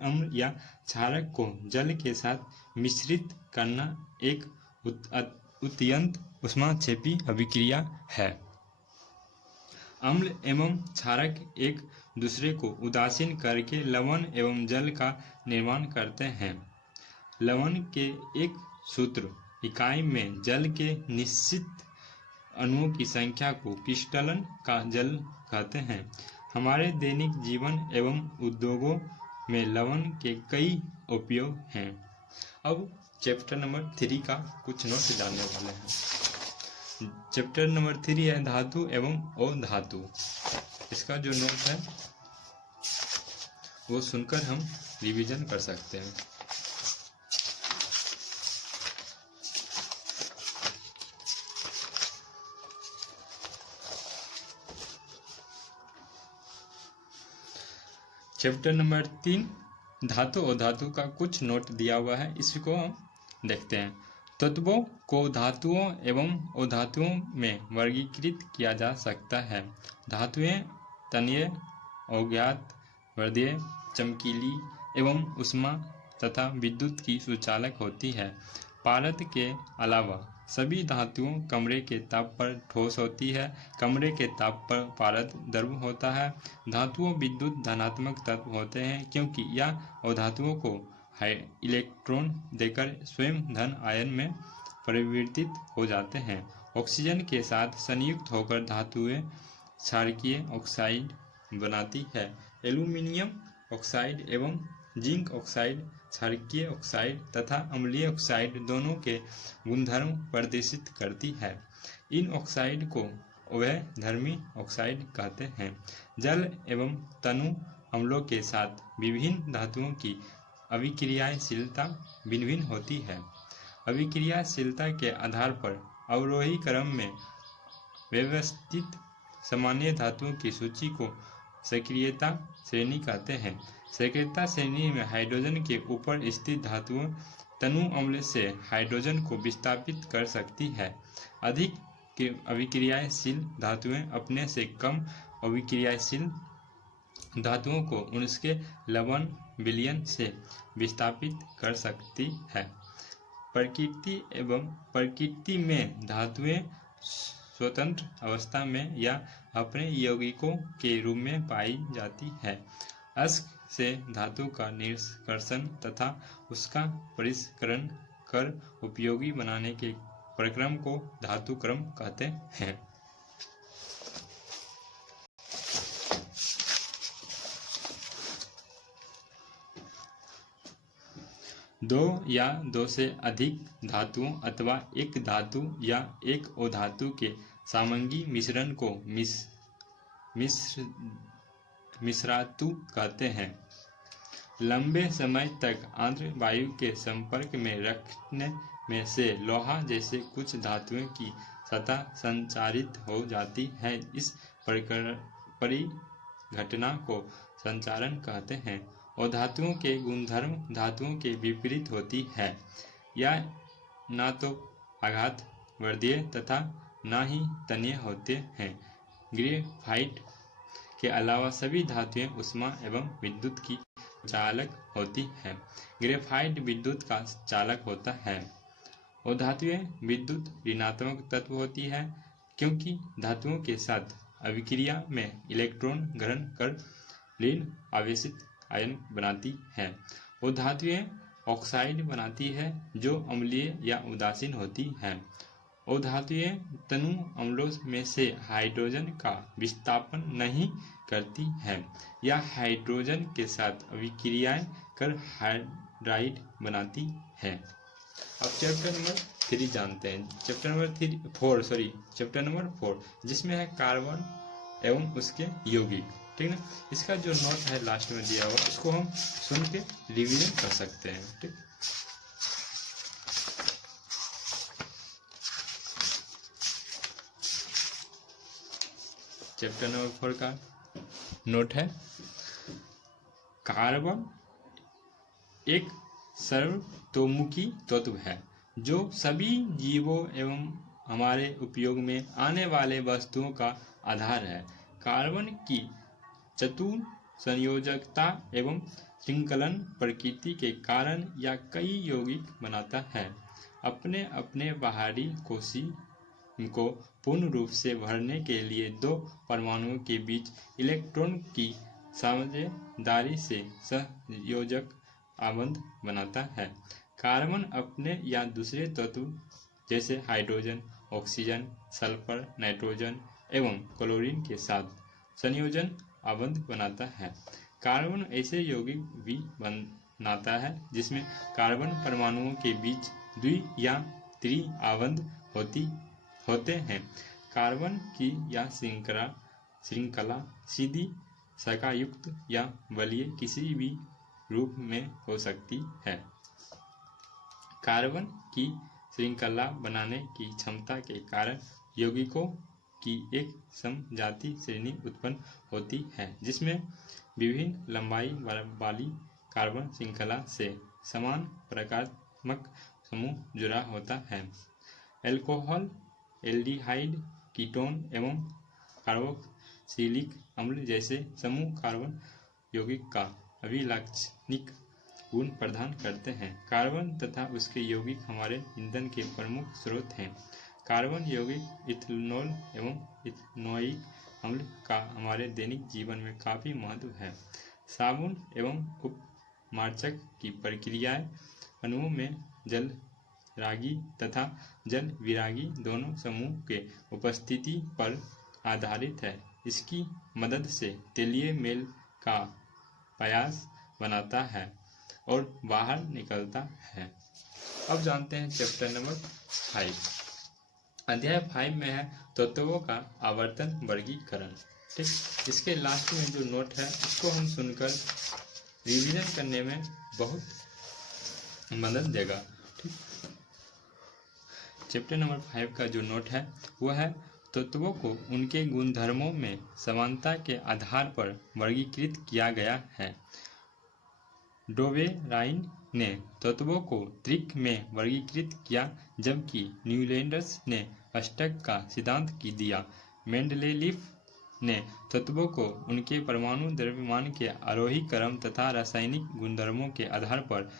अम्ल या क्षारक को जल के साथ मिश्रित करना एक अत्यंत ऊष्माक्षेपी अभिक्रिया है। अम्ल एवं क्षारक एक दूसरे को उदासीन करके लवण एवं जल का निर्माण करते हैं। लवण के एक सूत्र इकाई में जल के निश्चित अणुओं की संख्या को क्रिस्टलन का जल कहते हैं। हमारे दैनिक जीवन एवं उद्योगों में लवण के कई उपयोग हैं। अब चैप्टर नंबर 3 का कुछ नोट जानने वाले हैं। चैप्टर नंबर 3 है धातु एवं अधातु। इसका जो नोट है वो सुनकर हम रिवीजन कर सकते हैं। चैप्टर नंबर 3 धातु और धातु का कुछ नोट दिया हुआ है, इसको हम देखते हैं। तत्वों को धातुओं एवं अधातुओं में वर्गीकृत किया जा सकता है। धातुएं तन्यय, अज्ञात, वर्धेय, चमकीली एवं ऊष्मा तथा विद्युत की सुचालक होती है। पारद के अलावा सभी धातुओं कमरे के ताप पर ठोस होती है। कमरे के ताप पर पारद द्रव होता है। धातुओं विद्युत धनात्मक तत्व होते हैं क्योंकि यह अधातुओं को इलेक्ट्रॉन देकर स्वयं धन आयन में परिवर्तित हो जाते हैं। ऑक्सीजन के साथ संयुक्त होकर धातुएं क्षारकीय ऑक्साइड बनाती है। एल्यूमिनियम ऑक्साइड एवं जिंक ऑक्साइड क्षारकीय ऑक्साइड तथा अम्लीय ऑक्साइड दोनों के गुणधर्म प्रदर्शित करती है। इन ऑक्साइड को उभयधर्मी ऑक्साइड कहते हैं। जल एवं तनु अम्लों के साथ विभिन्न धातुओं की अभिक्रियाशीलता भिन्न भिन्न होती है। अभिक्रियाशीलता के आधार पर अवरोही क्रम में व्यवस्थित सामान्य धातुओं की सूची को सक्रियता श्रेणी कहते हैं। सक्रियता श्रेणी में हाइड्रोजन के ऊपर स्थित धातुओं तनु अम्ल से हाइड्रोजन को विस्थापित कर सकती है। अधिक अभिक्रियाशील धातुएं अपने से कम अभिक्रियाशील धातुओं को उनके लवण विलयन से विस्थापित कर सकती है। प्रकृति में धातुएं स्वतंत्र अवस्था में या अपने यौगिकों के रूप में पाई जाती है। अश्क से धातु का निष्कर्षण तथा उसका परिष्करण कर उपयोगी बनाने के प्रक्रम को धातु क्रम कहते हैं। दो या दो से अधिक धातुओं अथवा एक धातु या एक अधातु के सामंगी मिश्रण को मिश्रातु कहते हैं। लंबे समय तक आर्द्र वायु के संपर्क में रखने में से लोहा जैसे कुछ धातुओं की सतह संचारित हो जाती है। इस परिघटना को संचारण कहते हैं। और धातुओं के गुणधर्म धातुओं के विपरीत होती है। यह न तो आघात वर्धीय तथा न ही तन्य होते हैं। ग्रेफाइट के अलावा सभी धातुएं ऊष्मा एवं विद्युत की चालक होती है। ग्रेफाइट विद्युत का चालक होता है। और धातुएं विद्युत ऋणात्मक तत्व होती है, क्योंकि धातुओं के साथ अभिक्रिया में इलेक्ट्रॉन ग्रहण कर ऋण आवेशित आयन बनाती है। और धातुएं ऑक्साइड बनाती है जो अम्लीय या उदासीन होती है। और धातुएं तनु अम्लों में से हाइड्रोजन का विस्थापन नहीं करती है या हाइड्रोजन के साथ अभिक्रियाएं कर हाइड्राइड बनाती है। अब चैप्टर नंबर 3 जानते हैं। चैप्टर नंबर 4 जिसमें है कार्बन एवं उसके यौगिक। ठीक ना। इसका जो नोट है लास्ट में दिया हुआ, इसको हम सुन के रिवीजन कर सकते हैं। ठीक। चैप्टर नंबर 4 का नोट है, कार्बन एक सर्वतोमुखी तत्व है जो सभी जीवों एवं हमारे उपयोग में आने वाले वस्तुओं का आधार है। कार्बन की चतुर संयोजकता एवं श्रृंखलन प्रकृति के कारण या कई यौगिक बनाता है। अपने अपने बाहरी कोशी को पूर्ण रूप से भरने के लिए दो परमाणुओं के बीच इलेक्ट्रॉन की साझेदारी से संयोजक आबंध बनाता है। कार्बन अपने या दूसरे तत्व जैसे हाइड्रोजन, ऑक्सीजन, सल्फर, नाइट्रोजन एवं क्लोरीन के साथ संयोजन आबंध बनाता है। कार्बन ऐसे यौगिक भी बनाता है जिसमें कार्बन परमाणुओं के बीच द्वि या त्रि आबंध होते हैं। कार्बन की यह श्रृंखला सीधी, शाखायुक्त या बलीय किसी भी रूप में हो सकती है। कार्बन की श्रृंखला बनाने की क्षमता के कारण यौगिकों की एक समजातीय श्रेणी उत्पन्न होती है जिसमें विभिन्न लंबाई वाली कार्बन श्रृंखला से समान प्रकारात्मक समूह जुड़ा होता है। एल्कोहल, एल्डिहाइड, कीटोन एवं कार्बोक्सिलिक अम्ल जैसे समूह कार्बन यौगिक का अभिलाक्षणिक गुण प्रदान करते हैं। कार्बन तथा उसके यौगिक हमारे ईंधन के प्रमुख स्रोत हैं। कार्बन यौगिक इथेनॉल एवं इथेनोइक अम्ल का हमारे दैनिक जीवन में काफ़ी महत्व है। साबुन एवं उपमार्जक की प्रक्रियाएं अणुओं में जल रागी तथा जल विरागी दोनों समूह के उपस्थिति पर आधारित है। इसकी मदद से तेलीय मेल का प्रयास बनाता है। और बाहर निकलता है। अब जानते हैं चैप्टर नंबर 5। अध्याय 5 में है तत्वों का आवर्तन वर्गीकरण। ठीक, इसके लास्ट में जो नोट है उसको हम सुनकर रिवीजन करने में बहुत मदद देगा। ठीक, चैप्टर नंबर 5 का जो नोट है वह है तत्वों को उनके गुणधर्मों में समानता के आधार पर वर्गीकृत किया गया है। डोवेराइन ने तत्वों को त्रिक में वर्गीकृत किया, जबकि न्यूलैंडर्स ने अष्टक का सिद्धांत दिया। मेंडलेलीफ ने तत्वों को उनके परमाणु द्रव्यमान के आरोही क्रम तथा रासायनिक गुणधर्मों के आधार पर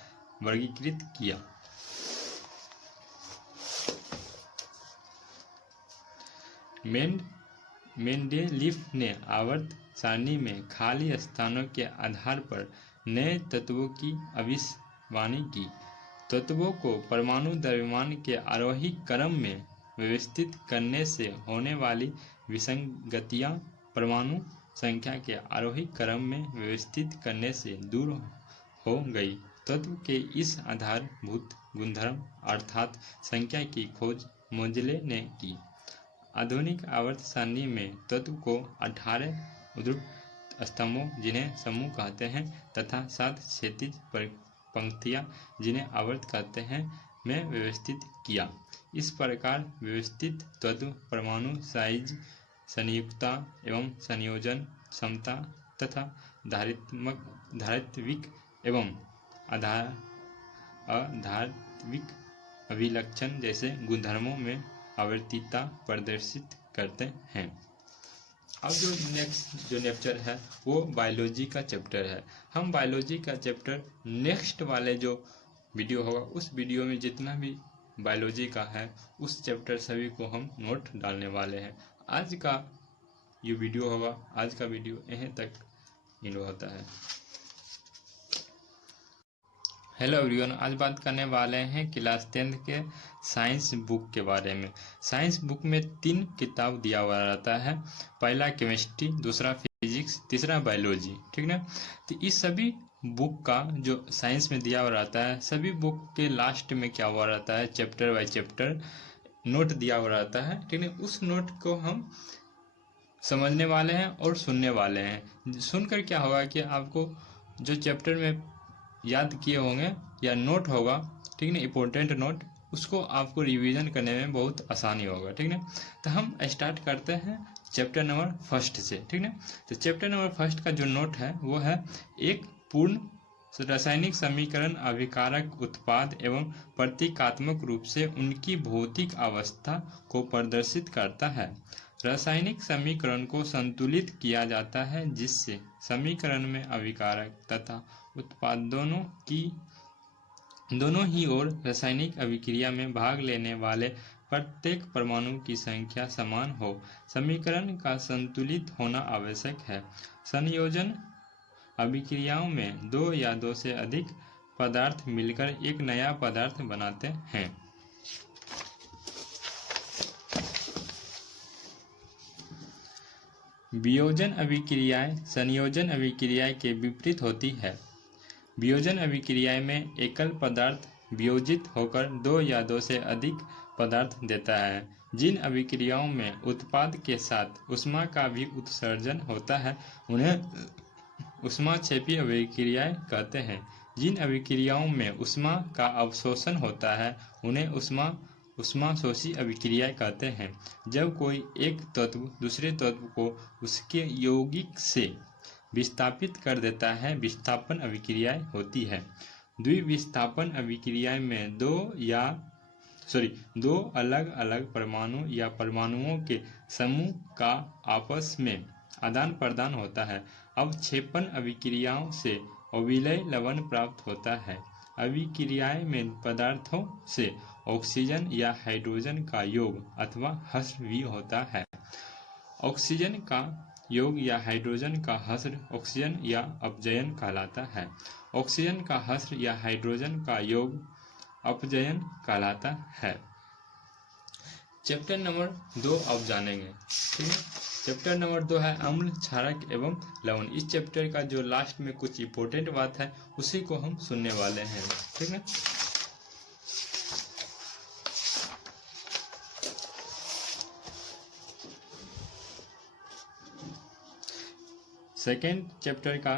वर्गीकृत किया। मेंडलीफ ने आवर्त सारणी में खाली स्थानों के आधार पर नए तत्वों की भविष्यवाणी की। तत्वों को परमाणु द्रव्यमान के आरोही क्रम में व्यवस्थित करने से होने वाली विसंगतियां परमाणु संख्या के आरोही क्रम में व्यवस्थित करने से दूर हो गई। तत्व के इस आधारभूत गुणधर्म अर्थात संख्या की खोज मोजले ने की। आधुनिक आवर्त सारणी में तत्व को 18 ऊर्ध्व स्तंभों, जिन्हें समूह कहते हैं, तथा 7 क्षैतिज पंक्तियां, जिन्हें आवर्त कहते हैं, में व्यवस्थित किया। इस प्रकार व्यवस्थित तत्व परमाणु साइज, संयुक्तता एवं संयोजन क्षमता तथा धारित्विक एवं अधारित्विक अभिलक्षण जैसे गुणधर्मों में आवर्तीता प्रदर्शित करते हैं। अब जो लेक्चर है वो बायोलॉजी का चैप्टर है। हम बायोलॉजी का चैप्टर नेक्स्ट वाले जो वीडियो होगा उस वीडियो में जितना भी बायोलॉजी का है उस चैप्टर सभी को हम नोट डालने वाले हैं। आज का ये वीडियो होगा, आज का वीडियो यहीं तक एंड होता है। हेलो एवरीवन, आज बात करने वाले हैं क्लास 10 के साइंस बुक के बारे में। साइंस बुक में 3 किताब दिया हुआ रहता है, पहला केमिस्ट्री, दूसरा फिजिक्स, तीसरा बायोलॉजी। ठीक ना, तो इस सभी बुक का जो साइंस में दिया हुआ रहता है, सभी बुक के लास्ट में क्या हुआ रहता है, चैप्टर बाय चैप्टर नोट दिया हुआ रहता है। ठीक है, उस नोट को हम समझने वाले हैं और सुनने वाले हैं। सुनकर क्या होगा कि आपको जो चैप्टर में याद किए होंगे या नोट होगा, ठीक ना, इम्पोर्टेंट नोट, उसको आपको रिवीजन करने में बहुत आसानी होगा। ठीक ना, तो हम स्टार्ट करते हैं चैप्टर नंबर 1 से। ठीक ना, तो चैप्टर नंबर 1 का जो नोट है वो है एक पूर्ण रासायनिक समीकरण अभिकारक उत्पाद एवं प्रतीकात्मक रूप से उनकी भौतिक अवस्था को प्रदर्शित करता है। रासायनिक समीकरण को संतुलित किया जाता है, जिससे समीकरण में अभिकारक तथा उत्पाद दोनों ही ओर रासायनिक अभिक्रिया में भाग लेने वाले प्रत्येक परमाणु की संख्या समान हो। समीकरण का संतुलित होना आवश्यक है। संयोजन अभिक्रियाओं में 2 या 2 से अधिक पदार्थ मिलकर एक नया पदार्थ बनाते हैं। वियोजन अभिक्रियाएं संयोजन अभिक्रिया के विपरीत होती है। वियोजन अभिक्रिया में एकल पदार्थ वियोजित होकर 2 या 2 से अधिक पदार्थ देता है। जिन अभिक्रियाओं में उत्पाद के साथ ऊष्मा का भी उत्सर्जन होता है उन्हें ऊष्माक्षेपी अभिक्रियाएं कहते हैं। जिन अभिक्रियाओं में ऊष्मा का अवशोषण होता है उन्हें ऊष्माशोषी अभिक्रियाएं कहते हैं। जब कोई एक तत्व दूसरे तत्व को उसके यौगिक से विस्थापित कर देता है, विस्थापन अभिक्रियाएं होती है। द्विविस्थापन अभिक्रिया में दो अलग अलग परमाणु या परमाणुओं के समूह का आपस में आदान प्रदान होता है। अवक्षेपण अभिक्रियाओं से अविलय लवण प्राप्त होता है। अभिक्रियाएं में पदार्थों से ऑक्सीजन या हाइड्रोजन का योग अथवा हश्र भी होता है। ऑक्सीजन का योग या हाइड्रोजन का हश्र ऑक्सीजन या अपजयन कहलाता है। ऑक्सीजन का हश्र या हाइड्रोजन का योग अपजयन कहलाता है। चैप्टर नंबर 2 अब जानेंगे। ठीक है, चैप्टर नंबर 2 है अम्ल, क्षारक एवं लवण। इस चैप्टर का जो लास्ट में कुछ इंपॉर्टेंट बात है उसी को हम सुनने वाले हैं। ठीक है, सेकेंड चैप्टर का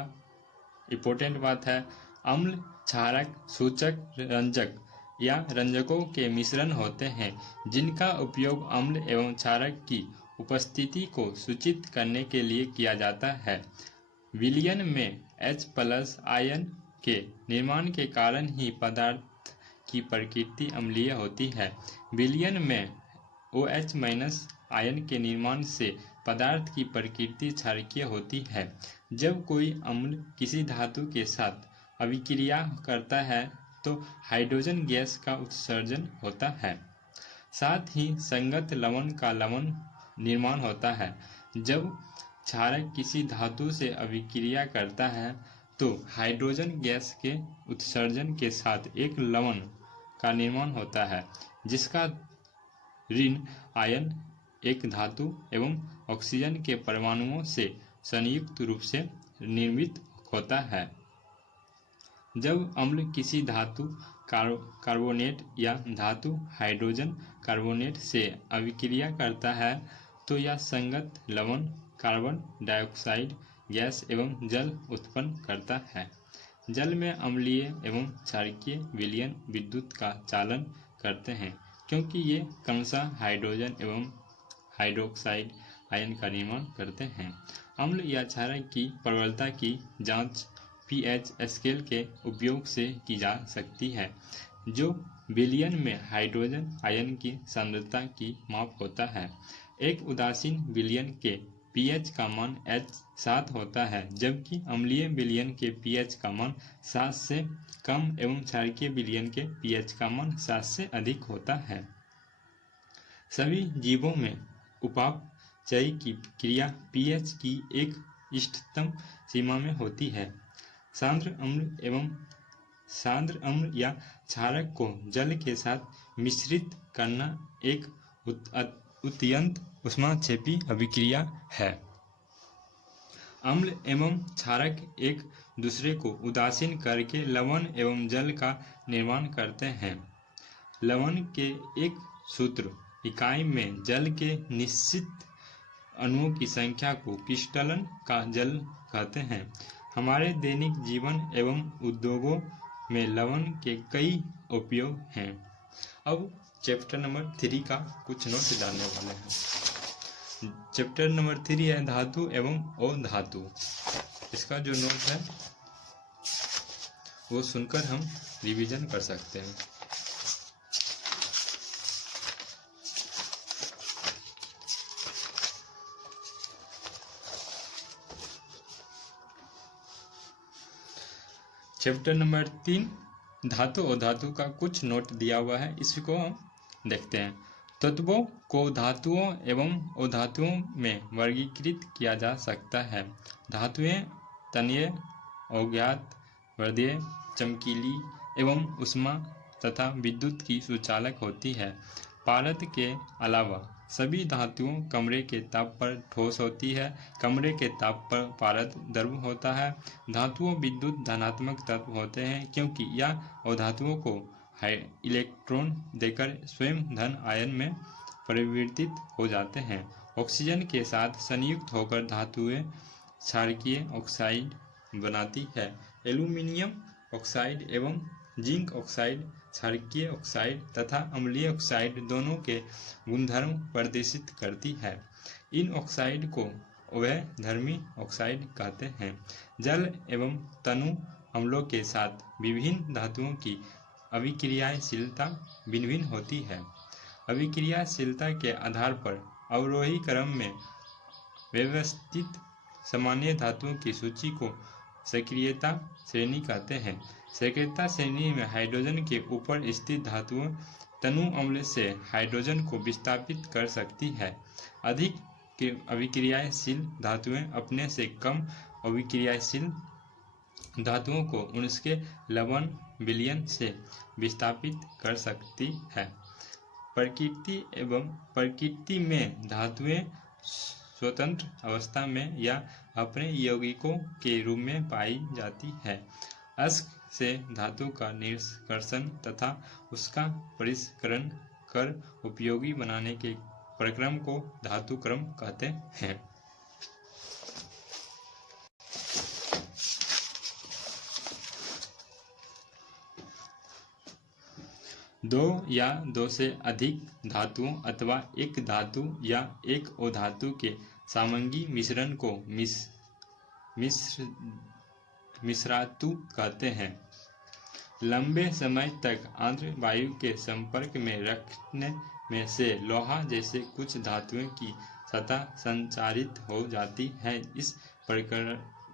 इंपॉर्टेंट बात है अम्ल, क्षारक, सूचक, रंजक या रंजकों के मिश्रण होते हैं जिनका उपयोग अम्ल एवं क्षारक की उपस्थिति को सूचित करने के लिए किया जाता है। विलयन में H+ आयन के निर्माण के कारण ही पदार्थ की प्रकृति अम्लीय होती है। विलयन में OH- आयन के निर्माण से पदार्थ की प्रकृति क्षारकीय होती है। जब कोई अम्ल किसी धातु के साथ अभिक्रिया करता है तो हाइड्रोजन गैस का उत्सर्जन होता है। साथ ही संगत लवण का लवण निर्माण होता है। जब क्षारक किसी धातु से अभिक्रिया करता है तो हाइड्रोजन गैस के उत्सर्जन के साथ एक लवण का निर्माण होता है जिसका ऋण आयन एक धातु एवं ऑक्सीजन के परमाणुओं से संयुक्त रूप से निर्मित होता है। जब अम्ल किसी धातु कार्बोनेट या धातु हाइड्रोजन कार्बोनेट से अभिक्रिया करता है तो यह संगत लवण कार्बन डाइऑक्साइड गैस एवं जल उत्पन्न करता है। जल में अम्लीय एवं क्षारकीय विलयन विद्युत का चालन करते हैं क्योंकि ये क्रमशः हाइड्रोजन एवं हाइड्रोक्साइड आयन का निर्माण करते हैं। अम्ल या क्षारक की प्रबलता की जांच pH स्केल के उपयोग से की जा सकती है जो विलयन में हाइड्रोजन आयन की सांद्रता की माप होता है। एक उदासीन विलयन के pH का मान H7 होता है जबकि अम्लीय विलयन के pH का मान 7 से कम एवं क्षारकीय विलयन के pH का मान 7 से अधिक होता है। सभी जीवों में उपापचय की क्रिया pH की एक इष्टतम सीमा में होती है। सांद्र अम्ल या क्षारक को जल के साथ मिश्रित करना एक अत्यंत ऊष्माक्षेपी अभिक्रिया है। अम्ल एवं क्षारक एक दूसरे को उदासीन करके लवण एवं जल का निर्माण करते हैं। लवण के एक सूत्र इकाई में जल के निश्चित अणुओं की संख्या को क्रिस्टलन का जल कहते हैं। हमारे दैनिक जीवन एवं उद्योगों में लवण के कई उपयोग हैं। अब चैप्टर नंबर 3 का कुछ नोट जानने वाले हैं। चैप्टर नंबर 3 है धातु एवं अधातु। इसका जो नोट है वो सुनकर हम रिवीजन कर सकते हैं। चैप्टर नंबर 3 धातु और धातु का कुछ नोट दिया हुआ है, इसको हम देखते हैं। तत्वों को धातुओं एवं अधातुओं में वर्गीकृत किया जा सकता है। धातुएं तन्यय, अज्ञात, वर्धेय, चमकीली एवं ऊष्मा तथा विद्युत की सुचालक होती है। पारद के अलावा सभी धातुओं कमरे के ताप पर ठोस होती है। कमरे के ताप पर पारद द्रव होता है। धातुओं विद्युत धनात्मक तत्व होते हैं क्योंकि यह अधातुओं को इलेक्ट्रॉन देकर स्वयं धन आयन में परिवर्तित हो जाते हैं। ऑक्सीजन के साथ संयुक्त होकर धातुएं क्षारकीय ऑक्साइड बनाती है। एल्यूमिनियम ऑक्साइड एवं जिंक ऑक्साइड क्षारकीय ऑक्साइड तथा अम्लीय ऑक्साइड दोनों के गुणधर्म प्रदर्शित करती है। इन ऑक्साइड को उभयधर्मी ऑक्साइड कहते हैं। जल एवं तनु अम्लों के साथ विभिन्न धातुओं की अभिक्रियाशीलता भिन्न भिन्न होती है। अभिक्रियाशीलता के आधार पर अवरोही क्रम में व्यवस्थित सामान्य धातुओं की सूची को सक्रियता श्रेणी कहते हैं। सक्रियता श्रेणी में हाइड्रोजन के ऊपर स्थित धातुओं तनु अम्ल से हाइड्रोजन को विस्थापित कर सकती है। अधिक अभिक्रियाशील धातुएं अपने से कम अभिक्रियाशील धातुओं को उनके लवण विलयन से विस्थापित कर सकती है। प्रकृति में धातुएं स्वतंत्र अवस्था में या अपने यौगिकों के रूप में पाई जाती है। अयस्क से धातु का निष्कर्षण तथा उसका परिष्करण कर उपयोगी बनाने के प्रक्रम को धातु क्रम कहते हैं। दो या दो से अधिक धातुओं अथवा एक धातु या एक अधातु के सामंगी मिश्रण को मिश्रातु कहते हैं। लंबे समय तक आर्द्र वायु के संपर्क में रखने में से लोहा जैसे कुछ धातुओं की सतह संचारित हो जाती है। इस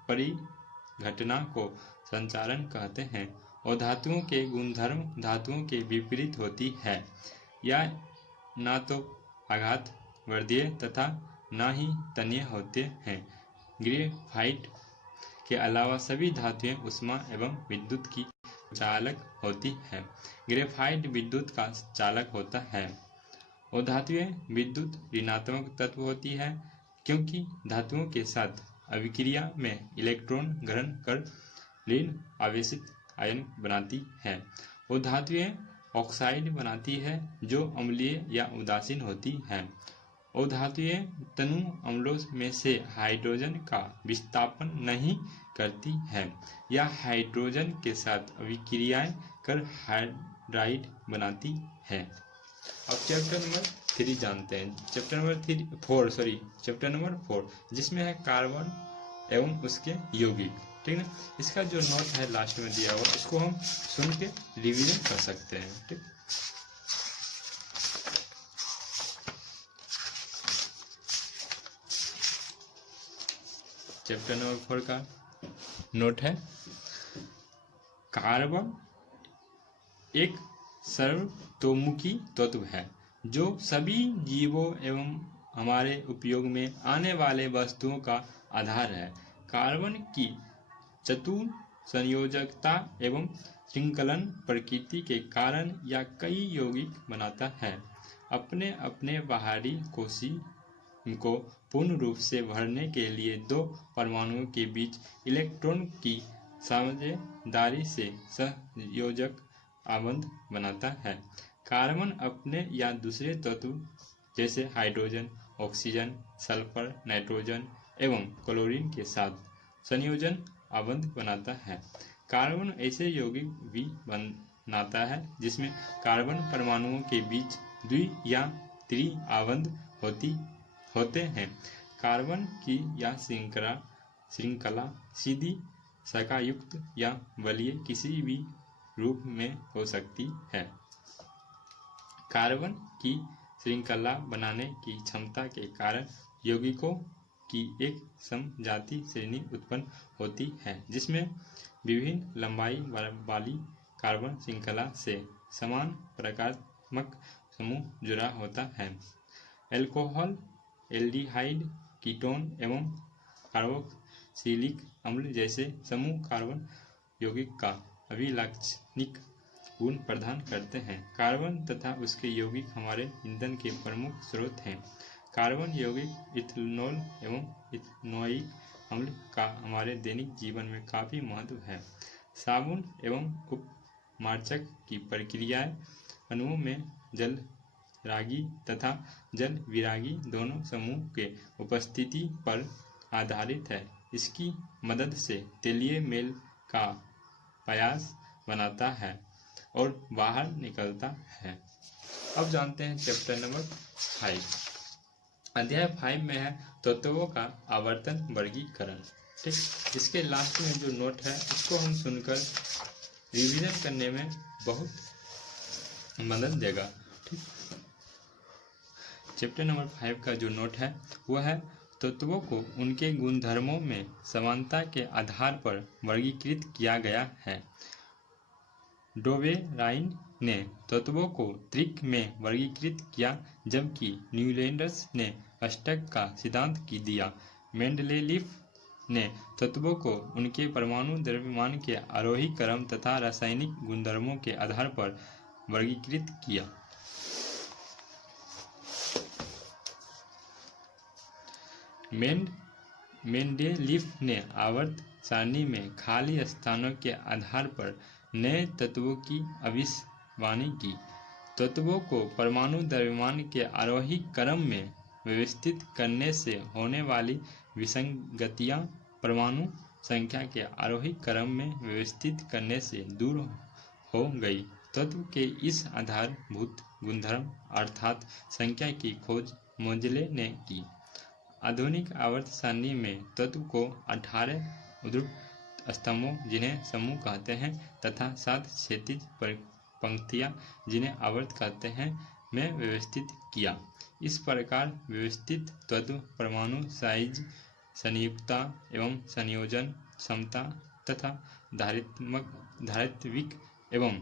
परिघटना को संचारण कहते हैं। और धातुओं के गुणधर्म धातुओं के विपरीत होती है। यह ना तो आघात वर्धीय तथा न ही तन्य होते हैं। ग्रेफाइट के अलावा सभी धातुएं ऊष्मा एवं विद्युत की चालक होती है। ग्रेफाइट विद्युत का चालक होता है। और धातुएं विद्युत ऋणात्मक तत्व होती है, क्योंकि धातुओं के साथ अभिक्रिया में इलेक्ट्रॉन ग्रहण कर ऋण आवेशित आयन बनाती है। और धातुएं ऑक्साइड बनाती है जो अम्लीय या उदासीन होती है। और धातुएं तनु अम्लों में से हाइड्रोजन का विस्थापन नहीं करती है या हाइड्रोजन के साथ अभिक्रियाएं कर हाइड्राइड बनाती है। अब चैप्टर नंबर 3 जानते हैं। चैप्टर नंबर 4 जिसमें है कार्बन एवं उसके यौगिक। ठीक है, इसका जो नोट है लास्ट में दिया हुआ, इसको हम सुन के रिवीजन कर सकते हैं। ठीक, चैप्टर नंबर 4 का नोट है, कार्बन एक सर्वतोमुखी तत्व है जो सभी जीवों एवं हमारे उपयोग में आने वाले वस्तुओं का आधार है। कार्बन की चतुर संयोजकता एवं श्रृंखलन प्रकृति के कारण या कई यौगिक बनाता है। अपने अपने बाहरी कोशी को पूर्ण रूप से भरने के लिए दो परमाणुओं के बीच इलेक्ट्रॉन की साझेदारी से संयोजक आबंध बनाता है। कार्बन अपने या दूसरे तत्व जैसे हाइड्रोजन, ऑक्सीजन, सल्फर, नाइट्रोजन एवं क्लोरीन के साथ संयोजन आबंध बनाता है। कार्बन ऐसे यौगिक भी बनाता है जिसमें कार्बन परमाणुओं के बीच द्वि या त्रि आबंध होते हैं। कार्बन की यह श्रृंखला सीधी, शाखायुक्त या बलीय किसी भी रूप में हो सकती है। कार्बन की श्रृंखला बनाने की क्षमता के कारण यौगिकों की एक समजाति श्रेणी उत्पन्न होती है जिसमें विभिन्न लंबाई वाली कार्बन श्रृंखला से समान प्रकारात्मक समूह जुड़ा होता है। एल्कोहल, एल्डिहाइड, कीटोन एवं कार्बोक्सिलिक अम्ल जैसे समूह कार्बन यौगिक का अभिलाक्षणिक गुण प्रदान करते हैं। कार्बन तथा उसके यौगिक हमारे ईंधन के प्रमुख स्रोत हैं। कार्बन यौगिक इथेनॉल एवं इथेनोइक अम्ल का हमारे दैनिक जीवन में काफ़ी महत्व है। साबुन एवं उपमार्जक की प्रक्रियाएं अणुओं में जल रागी तथा जल विरागी दोनों समूह के उपस्थिति पर आधारित है। इसकी मदद से तेलीय मेल का पायस बनता है और बाहर निकलता है। अब जानते हैं चैप्टर नंबर 5। अध्याय 5 में है तत्वों का आवर्तन वर्गीकरण। ठीक, इसके लास्ट में जो नोट है इसको हम सुनकर रिवीजन करने में बहुत मदद देगा। ठीक, चैप्टर नंबर 5 का जो नोट है वह है तत्वों को उनके गुणधर्मों में समानता के आधार पर वर्गीकृत किया गया है। डोवेराइन ने तत्वों को त्रिक में वर्गीकृत किया, जबकि न्यूलैंडर्स ने अष्टक का सिद्धांत की दिया। मेंडलेलीफ ने तत्वों को उनके परमाणु द्रव्यमान के आरोही क्रम तथा रासायनिक गुणधर्मों के आधार पर वर्गीकृत किया। मेंडेलीफ ने आवर्त सारणी में खाली स्थानों के आधार पर नए तत्वों की भविष्यवाणी की। तत्वों को परमाणु द्रव्यमान के आरोही क्रम में व्यवस्थित करने से होने वाली विसंगतियां परमाणु संख्या के आरोही क्रम में व्यवस्थित करने से दूर हो गई। तत्व के इस आधारभूत गुणधर्म अर्थात संख्या की खोज मोजले ने की। आधुनिक आवर्त सारणी में तत्व को 18 ध्रुव स्तंभों जिन्हें समूह कहते हैं तथा 7 क्षैतिज पंक्तियां जिन्हें आवर्त कहते हैं में व्यवस्थित किया। इस प्रकार व्यवस्थित तत्व परमाणु साइज, संयुक्तता एवं संयोजन क्षमता तथा धारित्विक एवं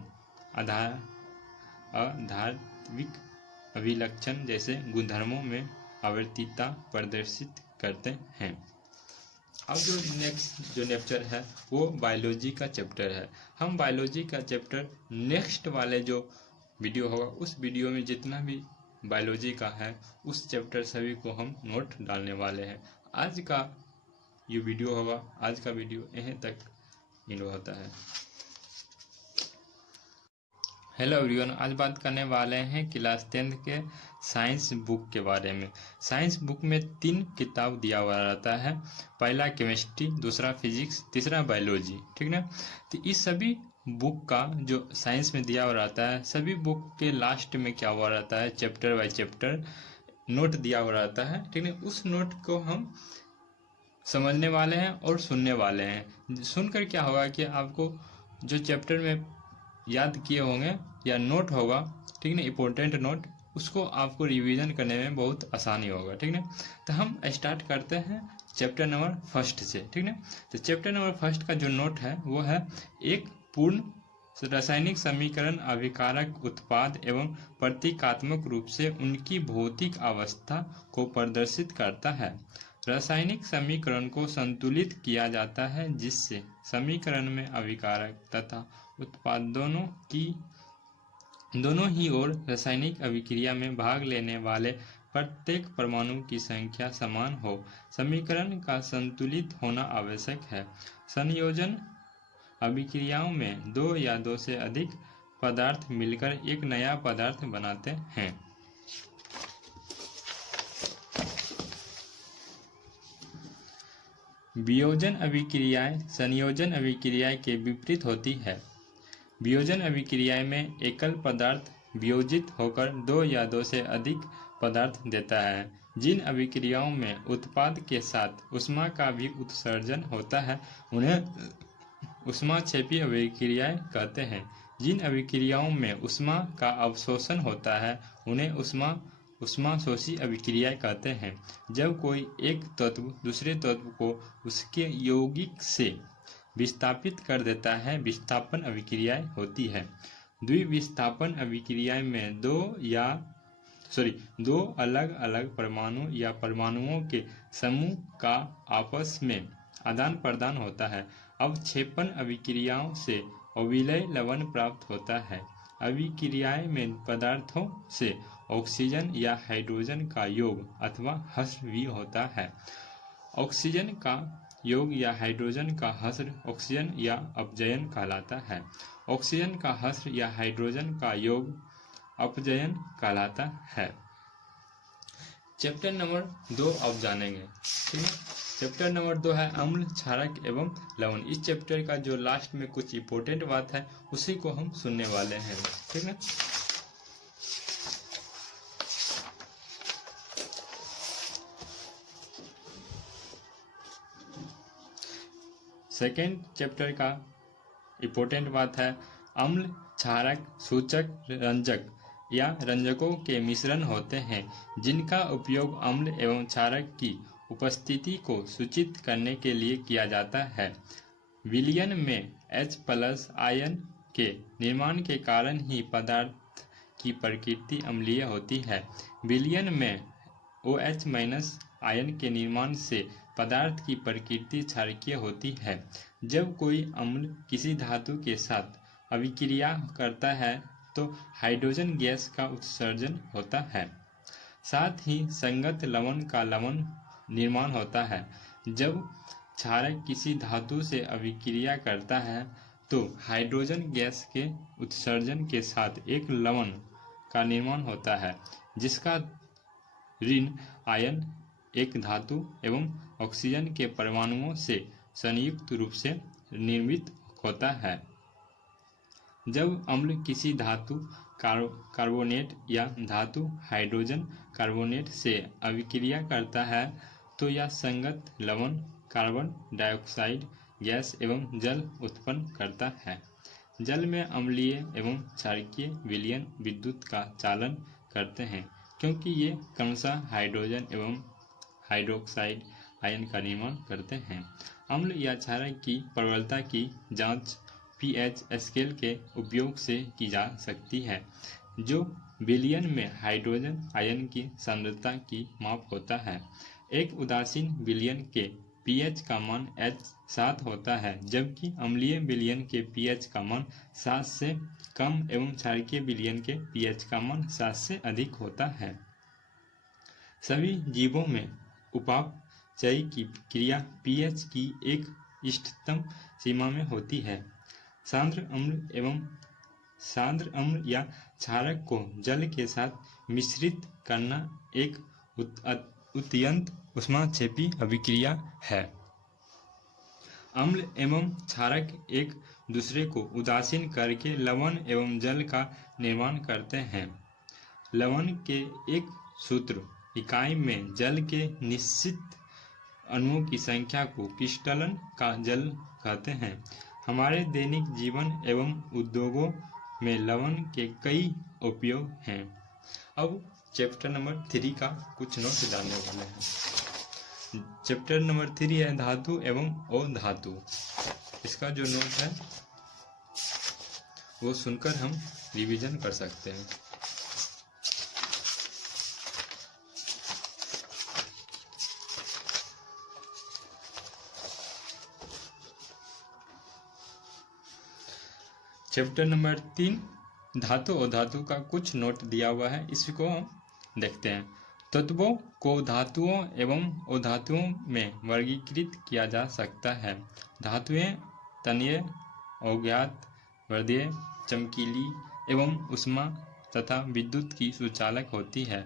अधारित्विक अभिलक्षण जैसे गुणधर्मों में आवर्तीयता प्रदर्शित करते हैं। अब जो नेक्स्ट लेक्चर है वो बायोलॉजी का चैप्टर है। हम बायोलॉजी का चैप्टर नेक्स्ट वाले जो वीडियो होगा उस वीडियो में जितना भी बायोलॉजी का है उस चैप्टर सभी को हम नोट डालने वाले हैं। आज का ये वीडियो होगा, आज का वीडियो यहीं तक एंड होता है। हेलो एवरीवन, आज बात करने वाले हैं क्लास 10 के साइंस बुक के बारे में। साइंस बुक में 3 किताब दिया हुआ रहता है, पहला केमिस्ट्री, दूसरा फिजिक्स, तीसरा बायोलॉजी, ठीक ना। तो इस सभी बुक का जो साइंस में दिया हुआ रहता है, सभी बुक के लास्ट में क्या हुआ रहता है, चैप्टर बाय चैप्टर नोट दिया हुआ रहता है, ठीक है। उस नोट को हम समझने वाले हैं और सुनने वाले हैं। सुनकर क्या होगा कि आपको जो चैप्टर में याद किए होंगे या नोट होगा, ठीक ना, इम्पोर्टेंट नोट, उसको आपको रिवीजन करने में बहुत आसानी होगा, ठीक ना। तो हम स्टार्ट करते हैं चैप्टर नंबर 1 से, ठीक ना। तो चैप्टर नंबर 1 का जो नोट है वो है एक पूर्ण रासायनिक समीकरण अभिकारक उत्पाद एवं प्रतीकात्मक रूप से उनकी भौतिक अवस्था को प्रदर्शित करता है। रासायनिक समीकरण को संतुलित किया जाता है जिससे समीकरण में अभिकारक तथा उत्पाद दोनों ही ओर रासायनिक अभिक्रिया में भाग लेने वाले प्रत्येक परमाणु की संख्या समान हो। समीकरण का संतुलित होना आवश्यक है। संयोजन अभिक्रियाओं में 2 या 2 से अधिक पदार्थ मिलकर एक नया पदार्थ बनाते हैं। वियोजन अभिक्रियाएं संयोजन अभिक्रिया के विपरीत होती है। वियोजन अभिक्रिया में एकल पदार्थ वियोजित होकर 2 या 2 से अधिक पदार्थ देता है। जिन अभिक्रियाओं में उत्पाद के साथ ऊष्मा का भी उत्सर्जन होता है उन्हें ऊष्माक्षेपी अभिक्रियाएं कहते हैं। जिन अभिक्रियाओं में ऊष्मा का अवशोषण होता है उन्हें ऊष्माशोषी अभिक्रियाएं कहते हैं। जब कोई एक तत्व दूसरे तत्व को उसके यौगिक से विस्थापित कर देता है, विस्थापन अभिक्रियाएं होती है। द्विविस्थापन अभिक्रिया में दो अलग अलग परमाणु या परमाणुओं के समूह का आपस में आदान प्रदान होता है। अवक्षेपण अभिक्रियाओं से अविलय लवण प्राप्त होता है। अभिक्रियाएं में पदार्थों से ऑक्सीजन या हाइड्रोजन का योग अथवा हश्र भी होता है। ऑक्सीजन का योग या हाइड्रोजन का हश्र ऑक्सीजन या अपजयन कहलाता है। ऑक्सीजन का हश्र या हाइड्रोजन का योग अपजयन कहलाता है। चैप्टर नंबर 2 अब जानेंगे, ठीक है। चैप्टर नंबर 2 है अम्ल, क्षारक एवं लवण। इस चैप्टर का जो लास्ट में कुछ इंपॉर्टेंट बात है उसी को हम सुनने वाले हैं, ठीक है। सेकेंड चैप्टर का इम्पोर्टेंट बात है अम्ल, क्षारक, सूचक, रंजक या रंजकों के मिश्रण होते हैं जिनका उपयोग अम्ल एवं क्षारक की उपस्थिति को सूचित करने के लिए किया जाता है। विलयन में H+ आयन के निर्माण के कारण ही पदार्थ की प्रकृति अम्लीय होती है। विलयन में OH- आयन के निर्माण से पदार्थ की प्रकृति क्षारकीय होती है। जब कोई अम्ल किसी धातु के साथ अभिक्रिया करता है तो हाइड्रोजन गैस का उत्सर्जन होता है। साथ ही संगत लवण का लवण निर्माण होता है। जब क्षारक किसी धातु से अभिक्रिया करता है तो हाइड्रोजन गैस के उत्सर्जन के साथ एक लवण का निर्माण होता है, जिसका ऋण आयन एक धातु एवं ऑक्सीजन के परमाणुओं से संयुक्त रूप से निर्मित होता है। जब अम्ल किसी धातु कार्बोनेट या धातु हाइड्रोजन कार्बोनेट से अभिक्रिया करता है तो यह संगत लवण कार्बन डाइऑक्साइड गैस एवं जल उत्पन्न करता है। जल में अम्लीय एवं क्षारकीय विलयन विद्युत का चालन करते हैं, क्योंकि ये क्रमशः हाइड्रोजन एवं हाइड्रोक्साइड आयन का निर्माण करते हैं। अम्ल या क्षारक की प्रबलता की जांच पीएच स्केल के उपयोग से की जा सकती है, जो विलयन में हाइड्रोजन आयन की सांद्रता की माप होता है। एक उदासीन विलयन के पीएच का मान H7 होता है, जबकि अम्लीय विलयन के पीएच का मान 7 से कम एवं क्षारकीय विलयन के पीएच का मान 7 से अधिक होता है। सभी जीवों में उपापचय की क्रिया पीएच की एक इष्टतम सीमा में होती है। सांद्र अम्ल या क्षारक को जल के साथ मिश्रित करना एक अत्यंत ऊष्माक्षेपी अभिक्रिया है। अम्ल एवं क्षारक एक दूसरे को उदासीन करके लवण एवं जल का निर्माण करते हैं। लवण के एक सूत्र इकाई में जल के निश्चित अणुओं की संख्या को क्रिस्टलन का जल कहते हैं। हमारे दैनिक जीवन एवं उद्योगों में लवण के कई उपयोग हैं। अब चैप्टर नंबर 3 का कुछ नोट जानने वाले हैं। चैप्टर नंबर 3 है धातु एवं अधातु। इसका जो नोट है वो सुनकर हम रिवीजन कर सकते हैं। चैप्टर नंबर 3 धातु और धातु का कुछ नोट दिया हुआ है, इसको हम देखते हैं। तत्वों को धातुओं एवं अधातुओं में वर्गीकृत किया जा सकता है। धातुएं तन्यय, अज्ञात, वर्धेय, चमकीली एवं ऊष्मा तथा विद्युत की सुचालक होती है।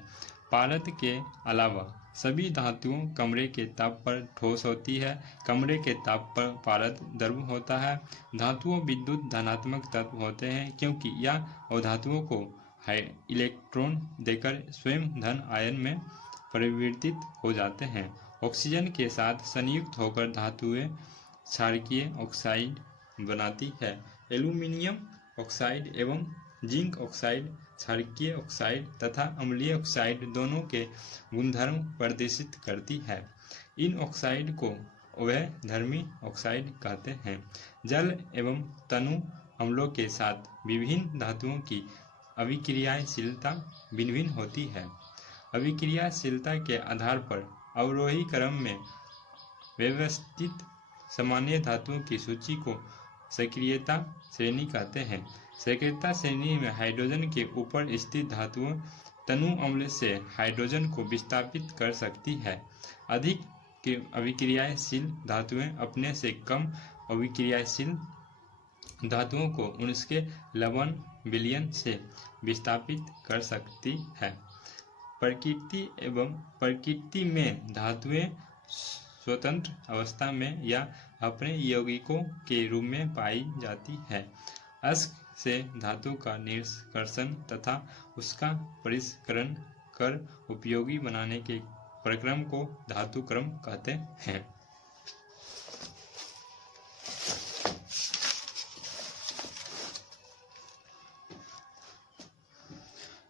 पारद के अलावा सभी धातुओं कमरे के ताप पर ठोस होती है। कमरे के ताप पर पारद द्रव होता है। धातुओं विद्युत धनात्मक तत्व होते हैं, क्योंकि यह अधातुओं को इलेक्ट्रॉन देकर स्वयं धन आयन में परिवर्तित हो जाते हैं। ऑक्सीजन के साथ संयुक्त होकर धातुएं क्षारकीय ऑक्साइड बनाती है। एल्यूमिनियम ऑक्साइड एवं जिंक ऑक्साइड क्षारकीय ऑक्साइड तथा अम्लीय ऑक्साइड दोनों के गुणधर्म प्रदर्शित करती है। इन ऑक्साइड को उभयधर्मी ऑक्साइड कहते हैं। जल एवं तनु अम्लों के साथ विभिन्न धातुओं की अभिक्रियाशीलता भिन्न भिन्न होती है। अभिक्रियाशीलता के आधार पर अवरोही क्रम में व्यवस्थित सामान्य धातुओं की सूची को सक्रियता श्रेणी कहते हैं। सक्रियता श्रेणी में हाइड्रोजन के ऊपर स्थित धातुओं तनु अम्ल से हाइड्रोजन को विस्थापित कर सकती है। अधिक अभिक्रियाशील धातुएं अपने से कम अभिक्रियाशील धातुओं को उनके लवण विलयन से विस्थापित कर सकती है। प्रकृति में धातुएं स्वतंत्र अवस्था में या अपने यौगिकों के रूप में पाई जाती है। अश्क से धातु का निष्कर्षण तथा उसका परिष्करण कर उपयोगी बनाने के प्रक्रम को धातु क्रम कहते हैं।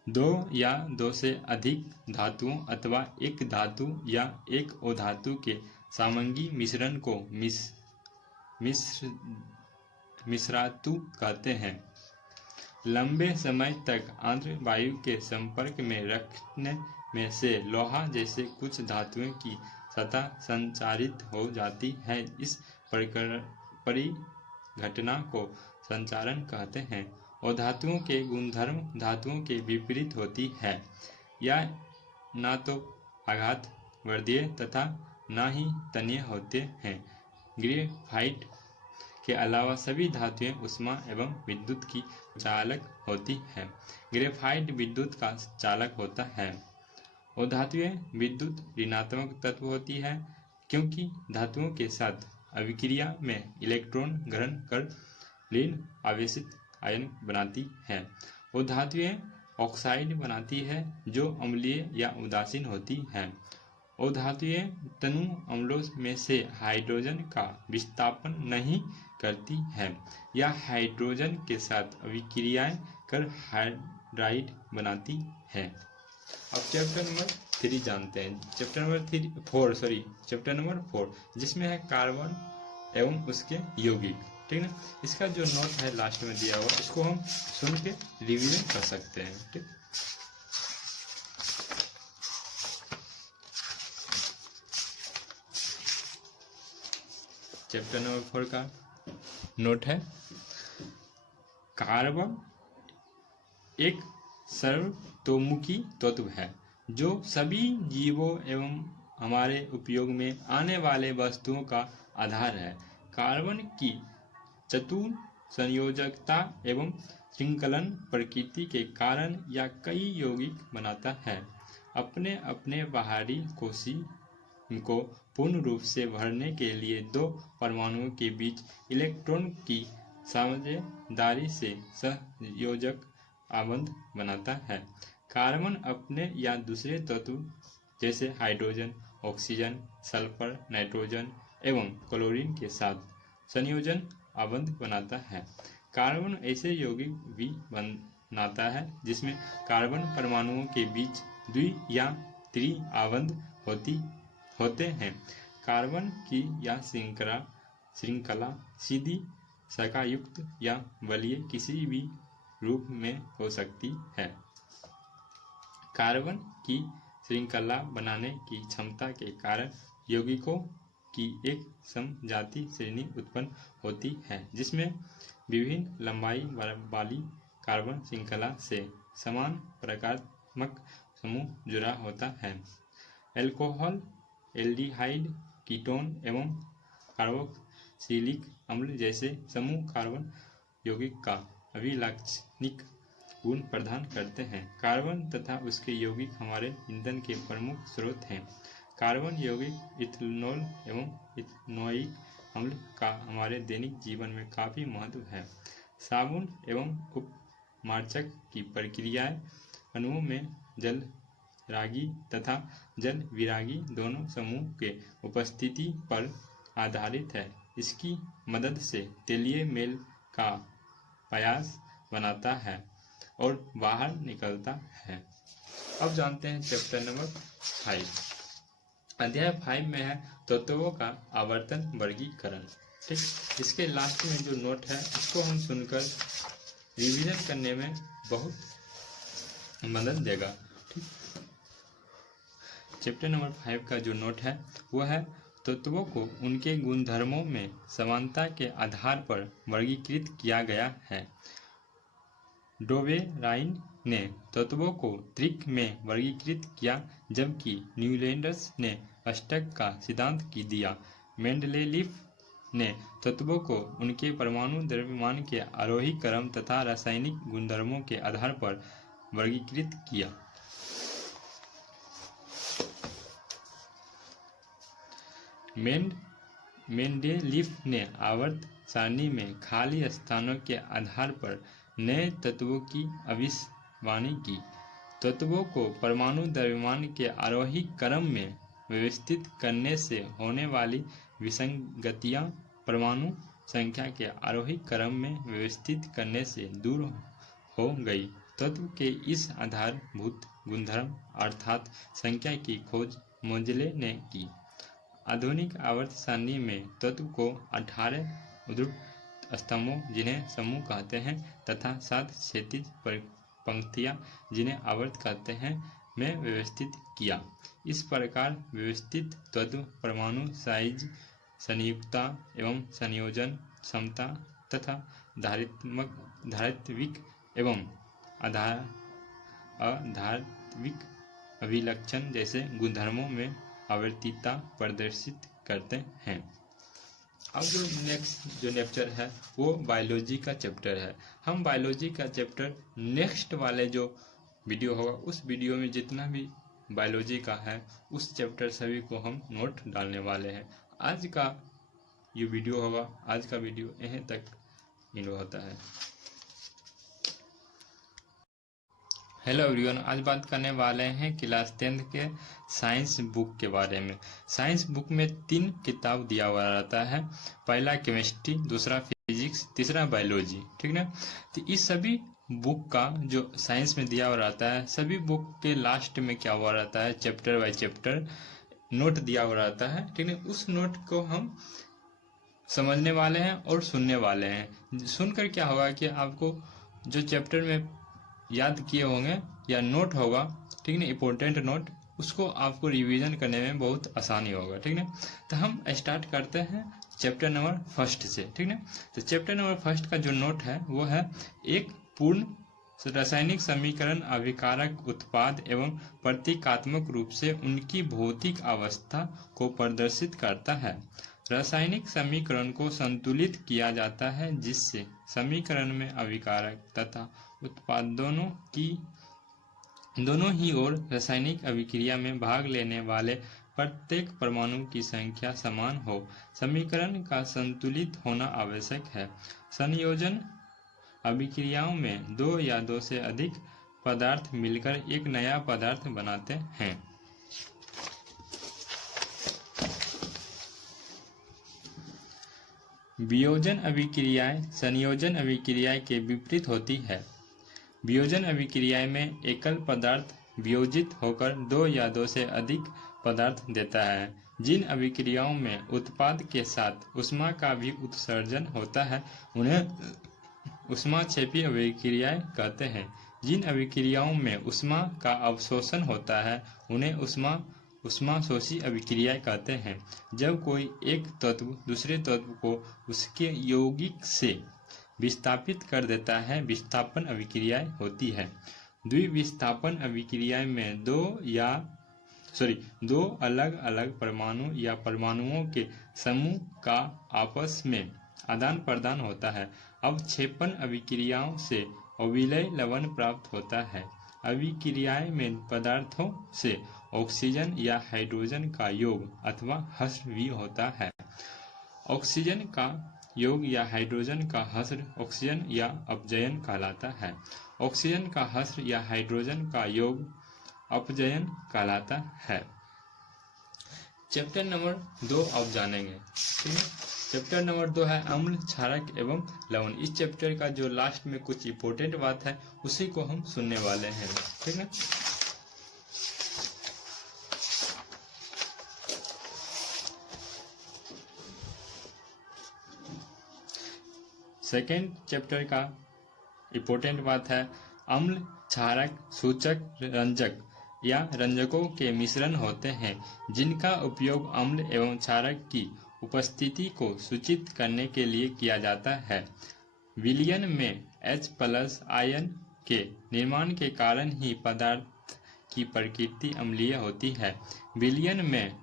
दो या दो से अधिक धातुओं अथवा एक धातु या एक अधातु के सामंगी मिश्रण को मिश्रातु कहते हैं। लंबे समय तक आर्द्र वायु के संपर्क में रखने में से लोहा जैसे कुछ धातुओं की सतह संचारित हो जाती है। इस परिघटना को संचारण कहते हैं। और धातुओं के गुणधर्म धातुओं के विपरीत होती है। यह ना तो आघात वर्धीय तथा ना ही तन्य होते हैं। ग्रेफाइट के अलावा सभी धातुएं ऊष्मा एवं विद्युत की चालक होती हैं। ग्रेफाइट विद्युत का चालक होता है और धातुएं विद्युत ऋणात्मक तत्व होती है, क्योंकि धातुओं के साथ अभिक्रिया में इलेक्ट्रॉन ग्रहण कर ऋण आवेशित आयन बनाती है और धातुएं ऑक्साइड बनाती है जो अम्लीय या उदासीन होती है और धातुएं तनु अम्लों में से हाइड्रोजन का विस्थापन नहीं करती है या हाइड्रोजन के साथ अभिक्रियाएं कर हाइड्राइड बनाती है। अब चैप्टर नंबर 3 जानते हैं। चैप्टर नंबर 4 जिसमें है कार्बन एवं उसके यौगिक। ठीक है, इसका जो नोट है लास्ट में दिया हुआ, इसको हम सुन के रिवीजन कर सकते हैं। ठीक, चैप्टर नंबर 4 का नोट है, कार्बन एक सर्वतोमुखी तत्व है जो सभी जीवों एवं हमारे उपयोग में आने वाले वस्तुओं का आधार है। कार्बन की चतुर संयोजकता एवं श्रृंखलन प्रकृति के कारण या कई यौगिक बनाता है। अपने अपने बाहरी कोशी को पूर्ण रूप से भरने के लिए दो परमाणुओं के बीच इलेक्ट्रॉन की साझेदारी से सहयोजक आबंध बनाता है। कार्बन अपने या दूसरे तत्व जैसे हाइड्रोजन, ऑक्सीजन, सल्फर, नाइट्रोजन एवं क्लोरीन के साथ संयोजन आबंध बनाता है। कार्बन ऐसे यौगिक भी बनाता है जिसमें कार्बन परमाणुओं के बीच द्वि या त्रि आबंध होते हैं। कार्बन की यह श्रृंखला सीधी, शाखायुक्त या बलीय किसी भी रूप में हो सकती है। कार्बन की श्रृंखला बनाने की क्षमता के कारण यौगिकों की एक समजातीय श्रेणी उत्पन्न होती है जिसमें विभिन्न लंबाई वाली कार्बन श्रृंखला से समान प्रकारात्मक समूह जुड़ा होता है। एल्कोहल, एल्डिहाइड, कीटोन एवं कार्बोक्सिलिक अम्ल जैसे समूह कार्बन यौगिक का अभिलाक्षणिक गुण प्रदान करते हैं। कार्बन तथा उसके यौगिक हमारे ईंधन के प्रमुख स्रोत हैं। कार्बन यौगिक इथेनॉल एवं इथेनोइक अम्ल का हमारे दैनिक जीवन में काफ़ी महत्व है। साबुन एवं उपमार्जक की प्रक्रियाएं अणुओं में जल रागी तथा जल विरागी दोनों समूह के उपस्थिति पर आधारित है। इसकी मदद से तेलीय मेल का पायस बनता है और बाहर निकलता है। अब जानते हैं चैप्टर नंबर 5। अध्याय 5 में है तत्वों का आवर्तन वर्गीकरण। ठीक, इसके लास्ट में जो नोट है इसको हम सुनकर रिवीजन करने में बहुत मदद देगा। ठीक, चैप्टर नंबर 5 का जो नोट है वह है तत्वों को उनके गुणधर्मों में समानता के आधार पर वर्गीकृत किया गया है। डोवेराइन ने तत्वों को त्रिक में वर्गीकृत किया, जबकि न्यूलैंडर्स ने अष्टक का सिद्धांत दिया। मेंडलेलीफ ने तत्वों को उनके परमाणु द्रव्यमान के आरोही क्रम तथा रासायनिक गुणधर्मों के आधार पर वर्गीकृत किया। मेंडलीफ ने आवर्त सारणी में खाली स्थानों के आधार पर नए तत्वों की भविष्यवाणी की। तत्वों को परमाणु द्रव्यमान के आरोही क्रम में व्यवस्थित करने से होने वाली विसंगतियां परमाणु संख्या के आरोही क्रम में व्यवस्थित करने से दूर हो गई। तत्व के इस आधारभूत गुणधर्म अर्थात संख्या की खोज मोजले ने की। आधुनिक आवर्त सारणी में तत्व को 18 ऊर्ध्व स्तंभों जिन्हें समूह कहते हैं तथा 7 क्षैतिज पंक्तियां जिन्हें आवर्त कहते हैं में व्यवस्थित किया। इस प्रकार व्यवस्थित तत्व परमाणु साइज, संयुक्तता एवं संयोजन क्षमता तथा धारित्विक एवं अधात्विक अभिलक्षण जैसे गुणधर्मों में आवर्तीयता प्रदर्शित करते हैं। अब जो नेक्स्ट जो लेक्चर है वो बायोलॉजी का चैप्टर है। हम बायोलॉजी का चैप्टर नेक्स्ट वाले जो वीडियो होगा उस वीडियो में जितना भी बायोलॉजी का है उस चैप्टर सभी को हम नोट डालने वाले हैं। आज का ये वीडियो होगा, आज का वीडियो यहीं तक इन होता है। हेलो एवरीवन, आज बात करने वाले हैं क्लास 10 के साइंस बुक के बारे में। साइंस बुक में 3 किताब दिया हुआ रहता है, पहला केमिस्ट्री, दूसरा फिजिक्स, तीसरा बायोलॉजी, ठीक ना। तो इस सभी बुक का जो साइंस में दिया हुआ रहता है, सभी बुक के लास्ट में क्या हुआ रहता है, चैप्टर बाय चैप्टर नोट दिया हुआ रहता है, ठीक है। उस नोट को हम समझने वाले हैं और सुनने वाले हैं। सुनकर क्या होगा कि आपको जो चैप्टर में याद किए होंगे या नोट होगा, ठीक ना, इम्पोर्टेंट नोट, उसको आपको रिवीजन करने में बहुत आसानी होगा, ठीक ना। तो हम स्टार्ट करते हैं चैप्टर नंबर 1 से, ठीक ना। तो चैप्टर नंबर 1 का जो नोट है वो है एक पूर्ण रासायनिक समीकरण अभिकारक उत्पाद एवं प्रतीकात्मक रूप से उनकी भौतिक अवस्था को प्रदर्शित करता है। रासायनिक समीकरण को संतुलित किया जाता है जिससे समीकरण में अभिकारक तथा उत्पाद दोनों ही ओर रासायनिक अभिक्रिया में भाग लेने वाले प्रत्येक परमाणु की संख्या समान हो। समीकरण का संतुलित होना आवश्यक है। संयोजन अभिक्रियाओं में 2 या 2 से अधिक पदार्थ मिलकर एक नया पदार्थ बनाते हैं। वियोजन अभिक्रियाएं संयोजन अभिक्रिया के विपरीत होती है। वियोजन अभिक्रिया में एकल पदार्थ वियोजित होकर 2 या 2 से अधिक पदार्थ देता है। जिन अभिक्रियाओं में उत्पाद के साथ ऊष्मा का भी उत्सर्जन होता है उन्हें ऊष्माक्षेपी अभिक्रियाएं कहते हैं। जिन अभिक्रियाओं में ऊष्मा का अवशोषण होता है उन्हें ऊष्माशोषी अभिक्रियाएं कहते हैं। जब कोई एक तत्व दूसरे तत्व को उसके यौगिक से विस्थापित कर देता है, विस्थापन अभिक्रियाएं होती है। द्विविस्थापन अभिक्रिया में दो अलग अलग परमाणु या परमाणुओं के समूह का आपस में आदान प्रदान होता है। अवक्षेपण अभिक्रियाओं से अविलय लवण प्राप्त होता है। अभिक्रियाएं में पदार्थों से ऑक्सीजन या हाइड्रोजन का योग अथवा हश्र भी होता है। ऑक्सीजन का योग या हाइड्रोजन का हश्र ऑक्सीजन या अपजयन कहलाता है। ऑक्सीजन का हश्र या हाइड्रोजन का योग अपजयन कहलाता है। चैप्टर नंबर 2 आप जानेंगे, ठीक है। चैप्टर नंबर 2 है अम्ल, क्षारक एवं लवण। इस चैप्टर का जो लास्ट में कुछ इंपॉर्टेंट बात है उसी को हम सुनने वाले हैं, ठीक है। सेकेंड चैप्टर का इंपॉर्टेंट बात है अम्ल, क्षारक, सूचक, रंजक या रंजकों के मिश्रण होते हैं जिनका उपयोग अम्ल एवं क्षारक की उपस्थिति को सूचित करने के लिए किया जाता है। विलयन में H+ आयन के निर्माण के कारण ही पदार्थ की प्रकृति अम्लीय होती है। विलयन में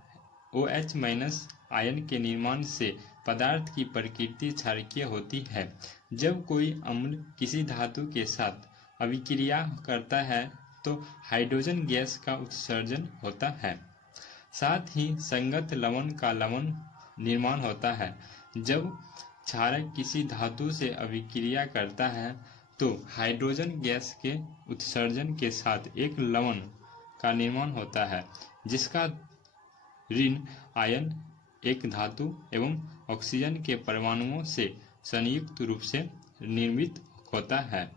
OH- आयन के निर्माण से पदार्थ की प्रकृति क्षारकीय होती है। जब कोई अम्ल किसी धातु के साथ अभिक्रिया करता है तो हाइड्रोजन गैस का उत्सर्जन होता है। साथ ही संगत लवण का लवण निर्माण होता है। जब क्षारक किसी धातु से अभिक्रिया करता है तो हाइड्रोजन गैस के उत्सर्जन के साथ एक लवण का निर्माण होता है जिसका ऋण आयन एक धातु एवं ऑक्सीजन के परमाणुओं से संयुक्त रूप से निर्मित होता है।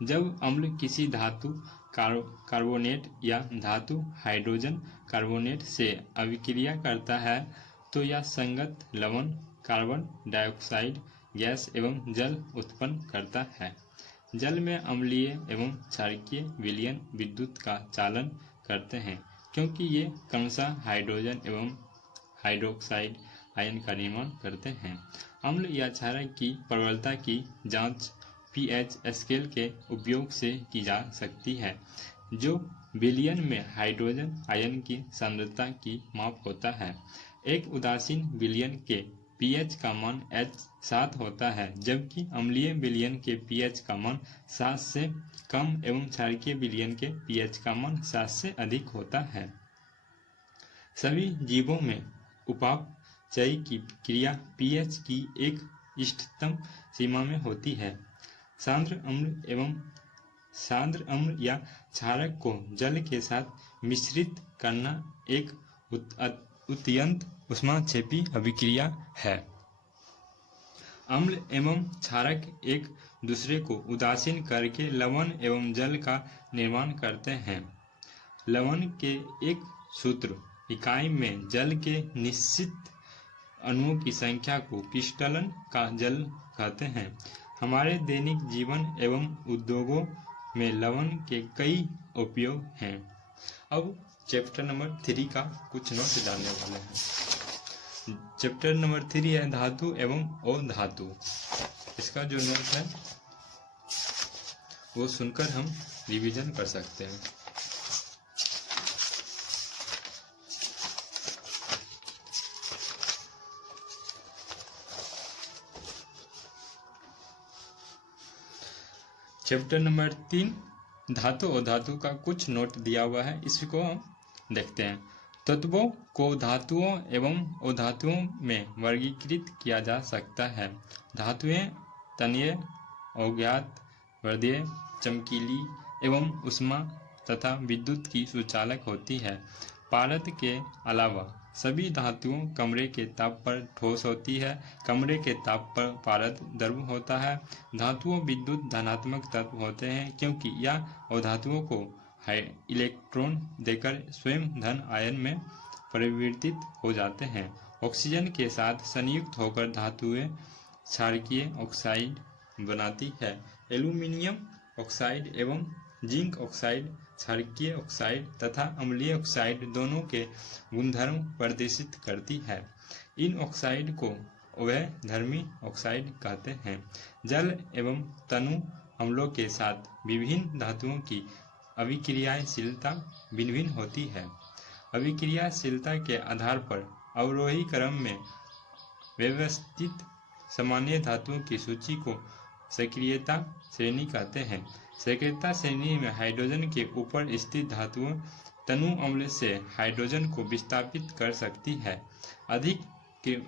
जब अम्ल किसी धातु कार्बोनेट या धातु हाइड्रोजन कार्बोनेट से अभिक्रिया करता है तो यह संगत लवण कार्बन डाइऑक्साइड गैस एवं जल उत्पन्न करता है। जल में अम्लीय एवं क्षारकीय विलयन विद्युत का चालन करते हैं क्योंकि ये क्रमशः हाइड्रोजन एवं हाइड्रोक्साइड आयन का निर्माण करते हैं। अम्ल या क्षारक की प्रबलता की जांच pH स्केल के उपयोग से की जा सकती है जो विलयन में हाइड्रोजन आयन की सांद्रता की माप होता है। एक उदासीन विलयन के pH का मान H7 होता है, जबकि अम्लीय विलयन के pH का मान 7 से कम एवं क्षारकीय विलयन के pH का मान 7 से अधिक होता है। सभी जीवों में उपापचय की क्रिया pH की एक इष्टतम सीमा में होती है। सांद्र अम्ल या क्षारक को जल के साथ मिश्रित करना एक अत्यंत ऊष्माक्षेपी अभिक्रिया है। अम्ल एवं क्षारक एक दूसरे को उदासीन करके लवण एवं जल का निर्माण करते हैं। लवण के एक सूत्र इकाई में जल के निश्चित अणुओं की संख्या को क्रिस्टलन का जल कहते हैं। हमारे दैनिक जीवन एवं उद्योगों में लवण के कई उपयोग हैं। अब चैप्टर नंबर 3 का कुछ नोट जानने वाले हैं। चैप्टर नंबर 3 है धातु एवं अधातु। इसका जो नोट है वो सुनकर हम रिवीजन कर सकते हैं। चैप्टर नंबर 3 धातु और धातु का कुछ नोट दिया हुआ है, इसको हम देखते हैं। तत्वों को धातुओं एवं अधातुओं में वर्गीकृत किया जा सकता है। धातुएं तन्यय, अज्ञात, वर्धेय, चमकीली एवं ऊष्मा तथा विद्युत की सुचालक होती है। पारद के अलावा सभी धातुओं कमरे के ताप पर ठोस होती है। कमरे के ताप पर पारद द्रव होता है। धातुओं विद्युत धनात्मक तत्व होते हैं, क्योंकि यह अधातुओं को इलेक्ट्रॉन देकर स्वयं धन आयन में परिवर्तित हो जाते हैं। ऑक्सीजन के साथ संयुक्त होकर धातुएं क्षारकीय ऑक्साइड बनाती है। एल्यूमिनियम ऑक्साइड एवं जिंक ऑक्साइड क्षारकीय ऑक्साइड तथा अम्लीय ऑक्साइड दोनों के गुणधर्म प्रदर्शित करती है। इन ऑक्साइड को उभयधर्मी ऑक्साइड कहते हैं। जल एवं तनु अम्लों के साथ विभिन्न धातुओं की अभिक्रियाशीलता भिन्न भिन्न होती है। अभिक्रियाशीलता के आधार पर अवरोही क्रम में व्यवस्थित सामान्य धातुओं की सूची को सक्रियता श्रेणी कहते हैं। सक्रियता श्रेणी में हाइड्रोजन के ऊपर स्थित धातुओं तनु अम्ल से हाइड्रोजन को विस्थापित कर सकती है। अधिक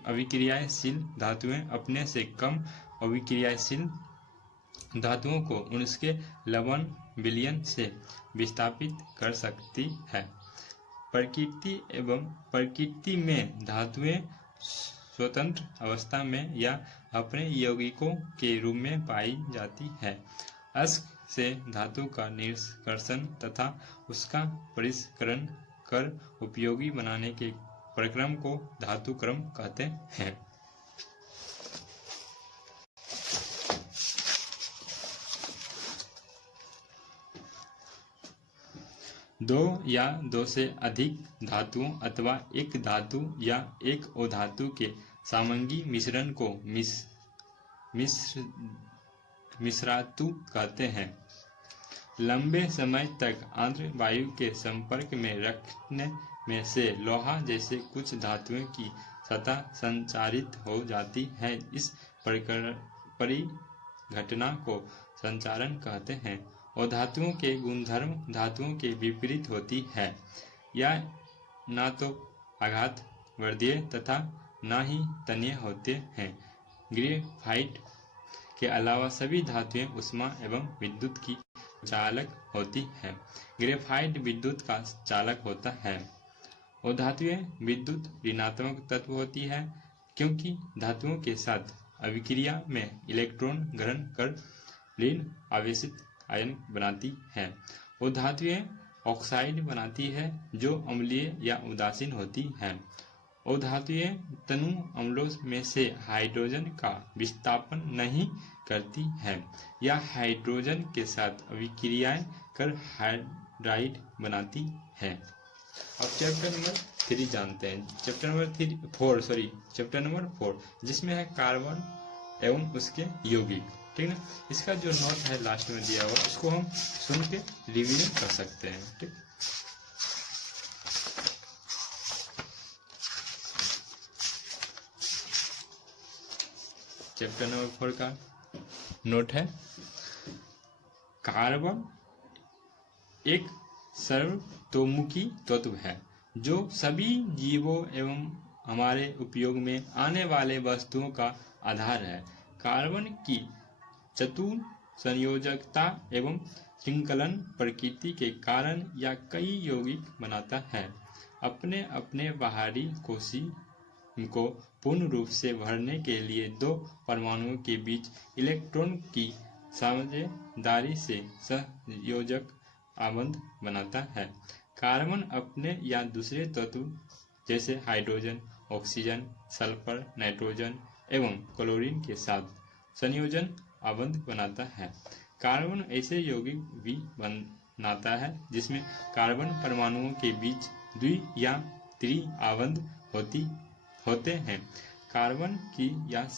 अभिक्रियाशील धातुएं अपने से कम अभिक्रियाशील धातुओं को उनके लवण विलयन से विस्थापित कर सकती है। प्रकृति में धातुएं स्वतंत्र अवस्था में या अपने यौगिकों के रूप में पाई जाती है। अश्क से धातु का निष्कर्षण तथा उसका परिष्करण कर उपयोगी बनाने के प्रक्रम को धातु क्रम कहते हैं। दो या दो से अधिक धातुओं अथवा एक धातु या एक अधातु के सामंगी मिश्रण को मिश्रातु कहते हैं। लंबे समय तक आर्द्र वायु के संपर्क में रखने में से लोहा जैसे कुछ धातुओं की सतह संचारित हो जाती है। इस परिघटना को संचारण कहते हैं। और धातुओं के गुणधर्म धातुओं के विपरीत होती है। यह ना तो आघात वर्धीय तथा न ही तन्यय होते हैं। ग्रेफाइट के अलावा सभी धातुएं ऊष्मा एवं विद्युत की चालक होती हैं। ग्रेफाइट विद्युत का चालक होता है और धातुएं विद्युत ऋणात्मक तत्व होती है, क्योंकि धातुओं के साथ अभिक्रिया में इलेक्ट्रॉन ग्रहण कर ऋण आवेशित आयन बनाती है। और धातुएं ऑक्साइड बनाती है जो अम्लीय या उदासीन होती हैं। और धातुएं तनु अम्लों में से हाइड्रोजन का विस्थापन नहीं करती हैं या हाइड्रोजन के साथ अभिक्रियाएं कर हाइड्राइड बनाती हैं। अब चैप्टर नंबर 3 जानते हैं। चैप्टर नंबर 4 जिसमें है कार्बन एवं उसके यौगिक। ठीक है, इसका जो नोट है लास्ट में दिया हुआ, इसको हम सुन के रिवीजन कर सकते हैं। ठीक। चैप्टर नंबर 4 का नोट है, कार्बन एक सर्वतोमुखी तत्व है जो सभी जीवों एवं हमारे उपयोग में आने वाले वस्तुओं का आधार है। कार्बन की चतुर संयोजकता एवं श्रृंखलन प्रकृति के कारण या कई यौगिक बनाता है। अपने अपने बाहरी कोशी को पूर्ण रूप से भरने के लिए दो परमाणुओं के बीच इलेक्ट्रॉन की साझेदारी से संयोजक आबंध बनाता है। कार्बन अपने या दूसरे तत्व जैसे हाइड्रोजन, ऑक्सीजन, सल्फर, नाइट्रोजन एवं क्लोरीन के साथ संयोजन आबंध बनाता है। कार्बन ऐसे यौगिक भी बनाता है जिसमें कार्बन परमाणुओं के बीच द्वि या त्रि आबंध होते हैं। कार्बन की यह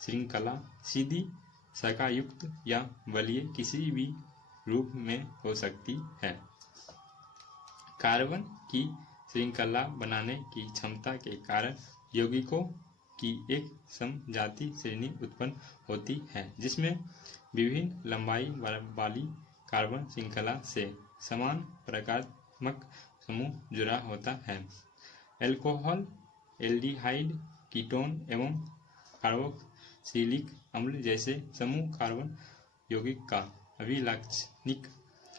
श्रृंखला सीधी, शाखायुक्त या बलीय किसी भी रूप में हो सकती है। कार्बन की श्रृंखला बनाने की क्षमता के कारण यौगिकों की एक समजाति श्रेणी उत्पन्न होती है जिसमें विभिन्न लंबाई वाली कार्बन श्रृंखला से समान प्रकारात्मक समूह जुड़ा होता है। एल्कोहल, एल्डिहाइड, कीटोन एवं कार्बोक्सिलिक अम्ल जैसे समूह कार्बन यौगिक का अभिलाक्षणिक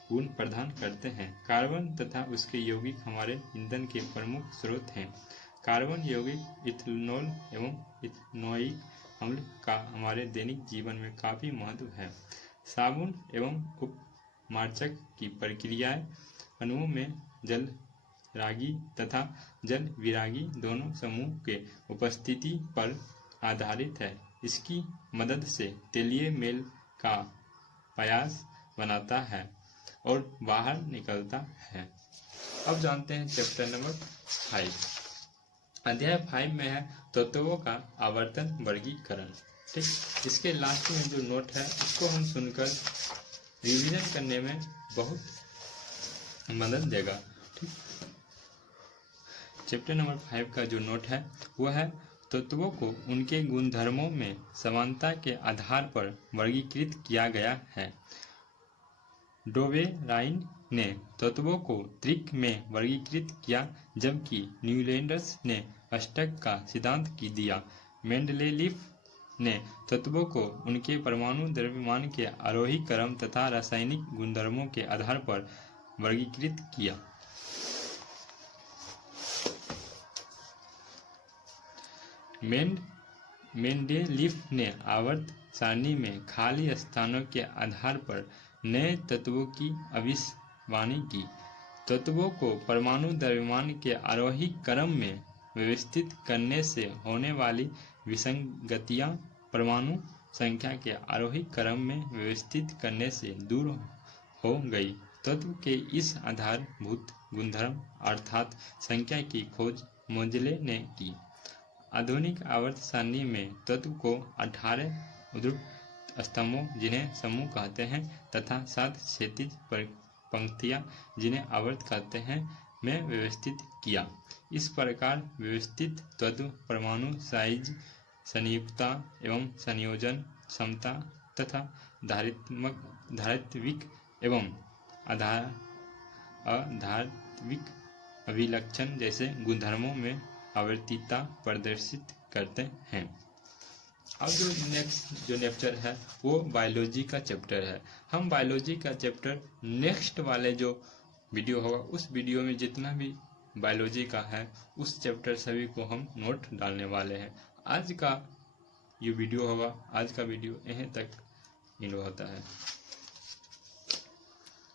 गुण प्रदान करते हैं। कार्बन तथा उसके यौगिक हमारे ईंधन के प्रमुख स्रोत हैं। कार्बन यौगिक इथेनॉल एवं इथेनोइक अम्ल का हमारे दैनिक जीवन में काफ़ी महत्व है। साबुन एवं उपमार्जक की प्रक्रियाएं अणुओं में जल रागी तथा जल विरागी दोनों समूह के उपस्थिति पर आधारित है। इसकी मदद से तेलीय मेल का प्रयास बनाता है और बाहर निकलता है। अब जानते हैं चैप्टर नंबर 5। अध्याय 5 में है तत्वों का आवर्तन वर्गीकरण। ठीक, इसके लास्ट में जो नोट है उसको हम सुनकर रिवीजन करने में बहुत मदद देगा। ठीक, चैप्टर नंबर 5 का जो नोट है वह है तत्वों को उनके गुणधर्मों में समानता के आधार पर वर्गीकृत किया गया है। डोवेराइन ने तत्वों को त्रिक में वर्गीकृत किया जबकि न्यूलैंडर्स ने अष्टक का सिद्धांत दिया। मेंडलेलीफ ने तत्वों को उनके परमाणु द्रव्यमान के आरोही क्रम तथा रासायनिक गुणधर्मों के आधार पर वर्गीकृत किया। मेंडेलीफ ने आवर्त सारणी में खाली स्थानों के आधार पर नए तत्वों की भविष्यवाणी की। तत्वों को परमाणु द्रव्यमान के आरोही क्रम में व्यवस्थित करने से होने वाली विसंगतियां परमाणु संख्या के आरोही क्रम में व्यवस्थित करने से दूर हो गई। तत्व के इस आधारभूत गुणधर्म अर्थात संख्या की खोज मोजले ने की। आधुनिक आवर्त सारणी में तत्व को 18 ध्रुव स्तंभों जिन्हें समूह कहते हैं तथा 7 क्षैतिज पंक्तियां जिन्हें आवर्त कहते हैं में व्यवस्थित किया। इस प्रकार व्यवस्थित तत्व परमाणु साइज, संयुक्तता एवं संयोजन क्षमता तथा धारित्विक एवं अधारित्विक अभिलक्षण जैसे गुणधर्मों में आवर्तीता प्रदर्शित करते हैं। अब जो नेक्स्ट लेक्चर है वो बायोलॉजी का चैप्टर है। हम बायोलॉजी का चैप्टर नेक्स्ट वाले जो वीडियो होगा उस वीडियो में जितना भी बायोलॉजी का है उस चैप्टर सभी को हम नोट डालने वाले हैं। आज का ये वीडियो होगा, आज का वीडियो यहीं तक एंड होता है।